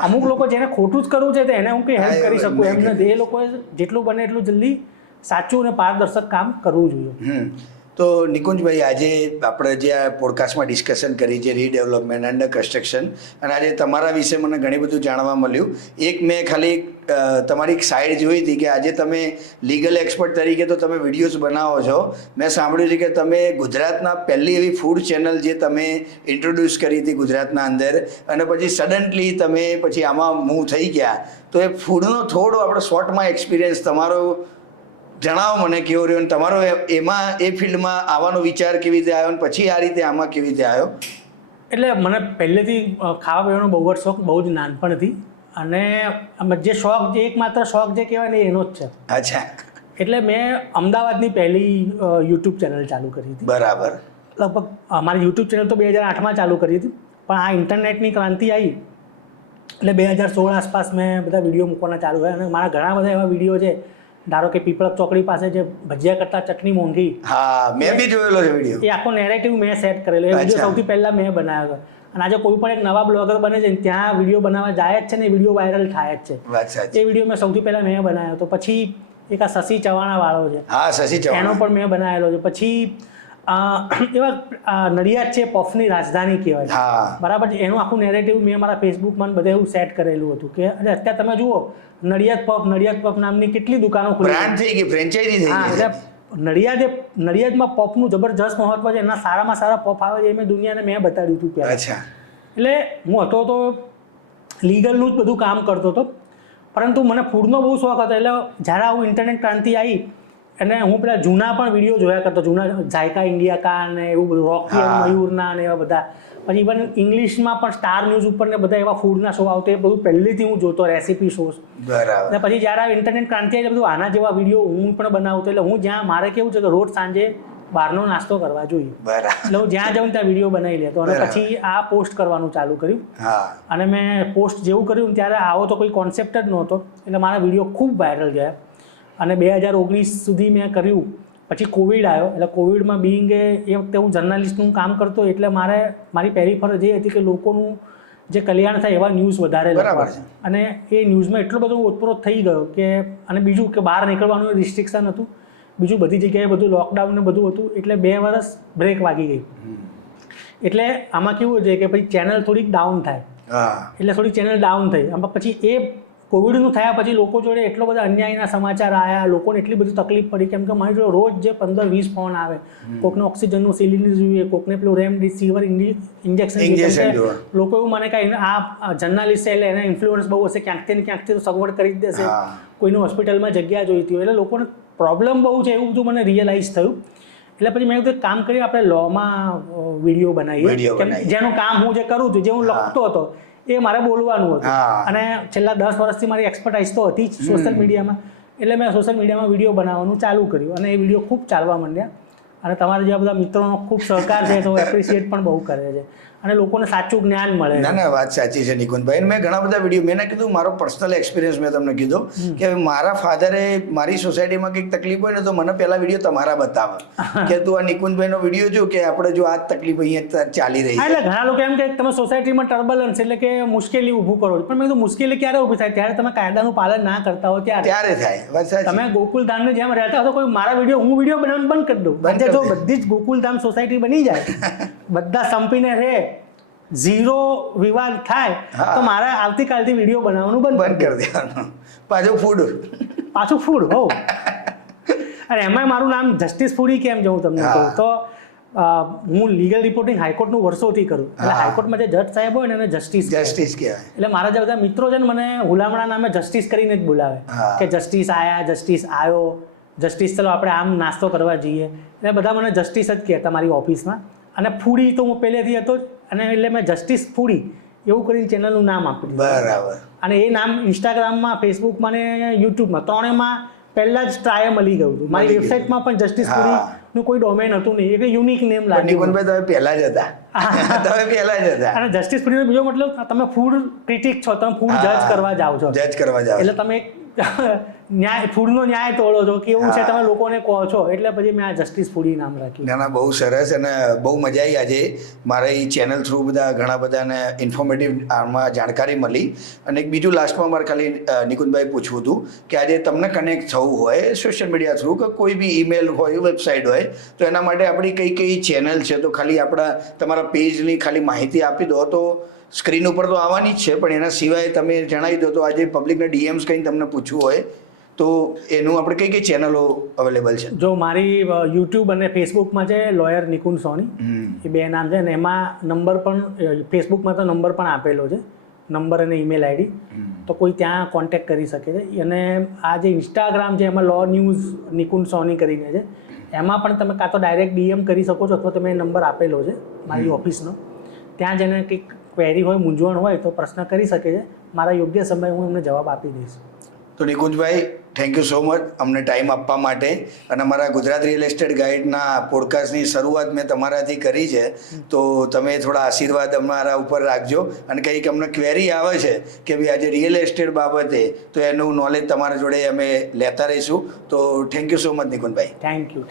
અમુક લોકો જેને ખોટું જ કરવું છે તો એને હું કંઈ હેલ્પ કરી શકું એમ નથી. એ લોકોએ જેટલું બને એટલું જલ્દી સાચું અને પારદર્શક કામ કરવું જોઈએ. તો નિકુંજભાઈ, આજે આપણે જે આ પોડકાસ્ટમાં ડિસ્કશન કરી છે રીડેવલપમેન્ટ અંડર કન્સ્ટ્રક્શન, અને આજે તમારા વિશે મને ઘણી બધું જાણવા મળ્યું. એક મેં ખાલી તમારી એક સાઇડ જોઈ હતી કે આજે તમે લીગલ એક્સપર્ટ તરીકે તો તમે વિડીયોઝ બનાવો છો. મેં સાંભળ્યું છે કે તમે ગુજરાતના પહેલી એવી ફૂડ ચેનલ જે તમે ઇન્ટ્રોડ્યુસ કરી હતી ગુજરાતના અંદર, અને પછી સડનલી તમે પછી આમાં મૂવ થઈ ગયા. તો એ ફૂડનો થોડો આપણે શોર્ટમાં એક્સપિરિયન્સ તમારો જણાવો મને, કેવો રહ્યો અને તમારો એમાં એ ફિલ્ડમાં આવવાનો વિચાર કેવી રીતે આવ્યો અને પછી આ રીતે આમાં કેવી રીતે આવ્યો? એટલે મને પહેલેથી ખાવા પીવાનો બહુ જ શોખ, બહુ જ નાનપણથી. અને જે શોખ, જે એકમાત્ર શોખ જે કહેવાય ને એનો જ છે. અચ્છા. એટલે મેં અમદાવાદની પહેલી યુટ્યુબ ચેનલ ચાલુ કરી હતી. બરાબર. લગભગ અમારી યુટ્યુબ ચેનલ તો 2008માં ચાલુ કરી હતી, પણ આ ઇન્ટરનેટની ક્રાંતિ આવી એટલે 2016 આસપાસ મેં બધા વિડીયો મૂકવાના ચાલુ કર્યા. અને મારા ઘણા બધા એવા વિડીયો છે, ધારો કે પીપળક ચોકડી પાસે જે ભજીયા કરતા ચટણી મોંઘી, હા મેં બી જોયેલો છે વિડીયો. એ આખો નેરેટિવ મેં સેટ કરેલો. એ વિડીયો સૌથી પહેલા મેં બનાવ્યો હતો. અને આજે કોઈ પણ એક નવા બ્લોગર બને છે ત્યાં વિડીયો બનાવવા જાય જ છે ને, વિડીયો વાયરલ થાય જ છે. એ વિડીયો મેં સૌથી પહેલા મેં બનાવ્યો હતો. પછી એક આ શશી ચવાણા વાળો છે, હા શશી ચવાણા, એનો પણ મેં બનાવેલો છે. પછી એવા નડિયાદ છે પફની રાજધાની કહેવાય, બરાબર છે, એનું આખું નેરેટિવ મેં મારા ફેસબુકમાં બધે એવું સેટ કરેલું હતું કે અત્યારે તમે જુઓ નડિયાદ પફ નામની કેટલી દુકાનો ખુલી, બ્રાન્ડ થઈ ગઈ, ફ્રેન્ચાઇઝી થઈ ગઈ. એટલે નડિયાદમાં પફનું જબરજસ્ત મહત્વ છે. એના સારામાં સારા પફ આવે છે, એ મેં દુનિયાને મેં બતાડ્યું હતું પહેલાં. એટલે હું હતો તો લીગલનું જ બધું કામ કરતો હતો, પરંતુ મને ફૂડનો બહુ શોખ હતો. એટલે જ્યારે આવું ઇન્ટરનેટ ક્રાંતિ આવી અને હું પેલા જૂના પણ વિડીયો જોયા કરતો, જૂના ઝાયકા ઇન્ડિયા કા ને એવું બધું, રોકી મયુરના ને એવા બધા. પછી ઇવન ઇંગ્લિશમાં પણ સ્ટાર ન્યૂઝ ઉપર ને બધા એવા ફૂડના શો આવતો, એ બધું પહેલેથી હું જોતો, રેસીપી શોઝ. બરાબર. અને પછી જ્યારે આ ઇન્ટરનેટ ક્રાંતિ આવી બધું આના જેવા વિડીયો હું પણ બનાવતો. એટલે હું જ્યાં, મારે કેવું છે કે રોજ સાંજે બહારનો નાસ્તો કરવા જોઈએ, એટલે હું જ્યાં જાઉં ત્યાં વિડીયો બનાવી લેતો. અને પછી આ પોસ્ટ કરવાનું ચાલુ કર્યું. અને મેં પોસ્ટ જેવું કર્યું ત્યારે આવો તો કોઈ કોન્સેપ્ટ જ નહોતો, એટલે મારા વિડીયો ખૂબ વાયરલ ગયા. અને 2019 સુધી મેં કર્યું. પછી કોવિડ આવ્યો, એટલે કોવિડમાં બિંગ એ વખતે હું જર્નાલિસ્ટનું કામ કરતો, એટલે મારી પહેલી ફરજ એ હતી કે લોકોનું જે કલ્યાણ થાય એવા ન્યૂઝ વધારે લખવા. અને એ ન્યૂઝમાં એટલો બધો ઓતપ્રોત થઈ ગયો કે, અને બીજું કે બહાર નીકળવાનું રિસ્ટ્રિક્શન હતું, બીજું બધી જગ્યાએ બધું લોકડાઉન ને બધું હતું, એટલે 2 વર્ષ બ્રેક વાગી ગઈ. એટલે આમાં કેવું છે કે પછી ચેનલ થોડીક ડાઉન થાય, એટલે થોડી ચેનલ ડાઉન થઈ. આમાં પછી એ કોવિડનું થયા પછી લોકો જોડે એટલો બધા અન્યાયના સમાચાર આવ્યા, લોકોને એટલી બધી તકલીફ પડી, કેમ કે મારી જોડે રોજ જે 15-20 ફોન આવે, કોકને ઓક્સિજનનું સિલિન્ડર જોઈએ, કોકને પેલું રેમડેસિવિર ઇન્જેક્શન. લોકો એવું મને કે આ જર્નાલિસ્ટ એટલે એને ઇન્ફ્લુઅન્સ બહુ હશે, ક્યાંકથી ને ક્યાંકથી તો સગવડ કરી જ દેશે, કોઈની હોસ્પિટલમાં જગ્યા જોઈતી હોય, એટલે લોકોને પ્રોબ્લેમ બહુ છે એવું બધું મને રિયલાઇઝ થયું. એટલે પછી મેં કીધું કામ કરી આપણે લોમાં વિડીયો બનાવીએ, જેનું કામ હું જે કરું છું, જે હું લખતો હતો એ મારે બોલવાનું હતું. અને છેલ્લા 10 વર્ષથી મારી એક્સપર્ટાઇઝ તો હતી જ સોશિયલ મીડિયામાં, એટલે મેં સોશિયલ મીડિયામાં વિડીયો બનાવવાનું ચાલુ કર્યું. અને એ વિડીયો ખૂબ ચાલવા માંડ્યા. અને તમારા જેવા બધા મિત્રોનો ખૂબ સહકાર છે, તો એપ્રિશિએટ પણ બહુ કરે છે, અને લોકોને સાચું જ્ઞાન મળે. ના, વાત સાચી છે નિકુંજભાઈ. મેં ઘણા બધા વિડીયો, મેં કીધું મારો પર્સનલ એક્સપિરિયન્સ મેં તમને કીધું કે મારા ફાધરે મારી સોસાયટીમાં કંઈક તકલીફ હોય ને તો મને પહેલા વિડીયો તમારા બતાવે કે તું આ નિકુંજભાઈનો વિડીયો જો, કે આપણે જો આ તકલીફ અહીંયા ચાલી રહી છે. એટલે ઘણા લોકો એમ કે તમે સોસાયટીમાં ટર્બલન્સ એટલે કે મુશ્કેલી ઊભું કરો, પણ મેં કીધું મુશ્કેલી ક્યારે ઊભી થાય? ત્યારે તમે કાયદાનું પાલન ના કરતા હો ત્યારે થાય. તમે ગોકુલધામની જેમ રહેતા હો, કોઈ મારા વિડીયો, હું વિડીયો બનાવવાનું બંધ કરી દઉં. જો બધી જ ગોકુલધામ સોસાયટી બની જાય, બધા સંપીને રહે, 0 વિવાદ થાય, તો મારા આવતીકાલથી વિડીયો બનાવવાનું બંધ કરી દેવાનું. પાછું ફૂડ હો. અને એમાં મારું નામ જસ્ટિસ ફૂડી કેમ છે હું તમને કહું તો, હું લીગલ રિપોર્ટિંગ હાઈકોર્ટનું વર્ષોથી કરું. એટલે હાઈકોર્ટમાં જે જજ સાહેબ હોય ને એને જસ્ટિસ કહેવાય. એટલે મારા જે બધા મિત્રો છે ને મને હુલામણા નામે જસ્ટિસ કરીને જ બોલાવે કે જસ્ટિસ આયા, જસ્ટિસ આવ્યો, જસ્ટિસ ચલો આપણે આમ નાસ્તો કરવા જઈએ. એટલે બધા મને જસ્ટિસ જ કહેતા મારી ઓફિસમાં. અને ફૂડી તો હું પહેલેથી હતો જ, અને એટલે મેં જસ્ટિસ ફૂડી એવું કરીને ચેનલનું નામ આપી દીધું. બરાબર. અને એ નામ ઇન્સ્ટાગ્રામમાં, ફેસબુકમાં ને યુટ્યુબમાં ત્રણેયમાં પહેલા જ ટ્રાય મળી ગયું હતું. મારી વેબસાઇટમાં પણ જસ્ટિસ ફૂડીનું કોઈ ડોમેન હતું નહીં, એટલે યુનિક નેમ લાગ્યું. તમે પહેલા જ હતા. અને જસ્ટિસ ફૂડીનો બીજો મતલબ તમે ફૂડ ક્રિટિક છો, તમે ફૂડ જજ કરવા જાઓ છો, એટલે તમે ન્યાય, ફૂડનો ન્યાય તોડો છો કે એવું છે, તમે લોકોને કહો છો. એટલે પછી મેં આ જસ્ટિસ ફૂડી નામ રાખ્યું. ના, બહુ સરસ. અને બહુ મજા આવી આજે મારી ચેનલ થ્રુ બધા ઘણા બધાને ઇન્ફોર્મેટિવ આમાં જાણકારી મળી. અને એક બીજું લાસ્ટમાં મારે ખાલી નિકુંજભાઈ પૂછવું હતું કે આજે તમને કનેક્ટ થવું હોય સોશિયલ મીડિયા થ્રુ, કે કોઈ બી ઈમેલ હોય, વેબસાઇટ હોય, તો એના માટે આપણી કઈ ચેનલ છે, તો ખાલી આપણા તમારા પેજની ખાલી માહિતી આપી દો. તો સ્ક્રીન ઉપર તો આવવાની જ છે, પણ એના સિવાય તમે જણાવી દો તો આજે પબ્લિકને ડીએમ્સ કંઈ તમને પૂછવું હોય તો એનું આપણે કઈ ચેનલો અવેલેબલ છે? જો મારી યુટ્યુબ અને ફેસબુકમાં છે લોયર નિકુંજ સોની, એ 2 નામ છે. અને એમાં નંબર પણ, ફેસબુકમાં તો નંબર પણ આપેલો છે, નંબર અને ઈમેલ આઈડી, તો કોઈ ત્યાં કોન્ટેક્ટ કરી શકે છે. અને આ જે ઇન્સ્ટાગ્રામ છે એમાં લો ન્યૂઝ નિકુંજ સોની કરીને છે, એમાં પણ તમે કાં તો ડાયરેક્ટ ડીએમ કરી શકો છો, અથવા તમે નંબર આપેલો છે મારી ઓફિસનો, ત્યાં જઈને કંઈક ક્વેરી હોય, મૂંઝવણ હોય તો પ્રશ્ન કરી શકે છે. મારા યોગ્ય સમયે હું એમને જવાબ આપી દઈશ. તો નિકુંજભાઈ, થેન્ક યુ સો મચ અમને ટાઈમ આપવા માટે. અને અમારા ગુજરાત રિયલ એસ્ટેટ ગાઈડના પોડકાસ્ટની શરૂઆત મેં તમારાથી કરી છે, તો તમે થોડા આશીર્વાદ અમારા ઉપર રાખજો. અને કંઈક અમને ક્વેરી આવે છે કે ભાઈ આજે રિયલ એસ્ટેટ બાબતે, તો એનું નોલેજ તમારા જોડે અમે લેતા રહીશું. તો thank you so much નિકુંજભાઈ. Thank you.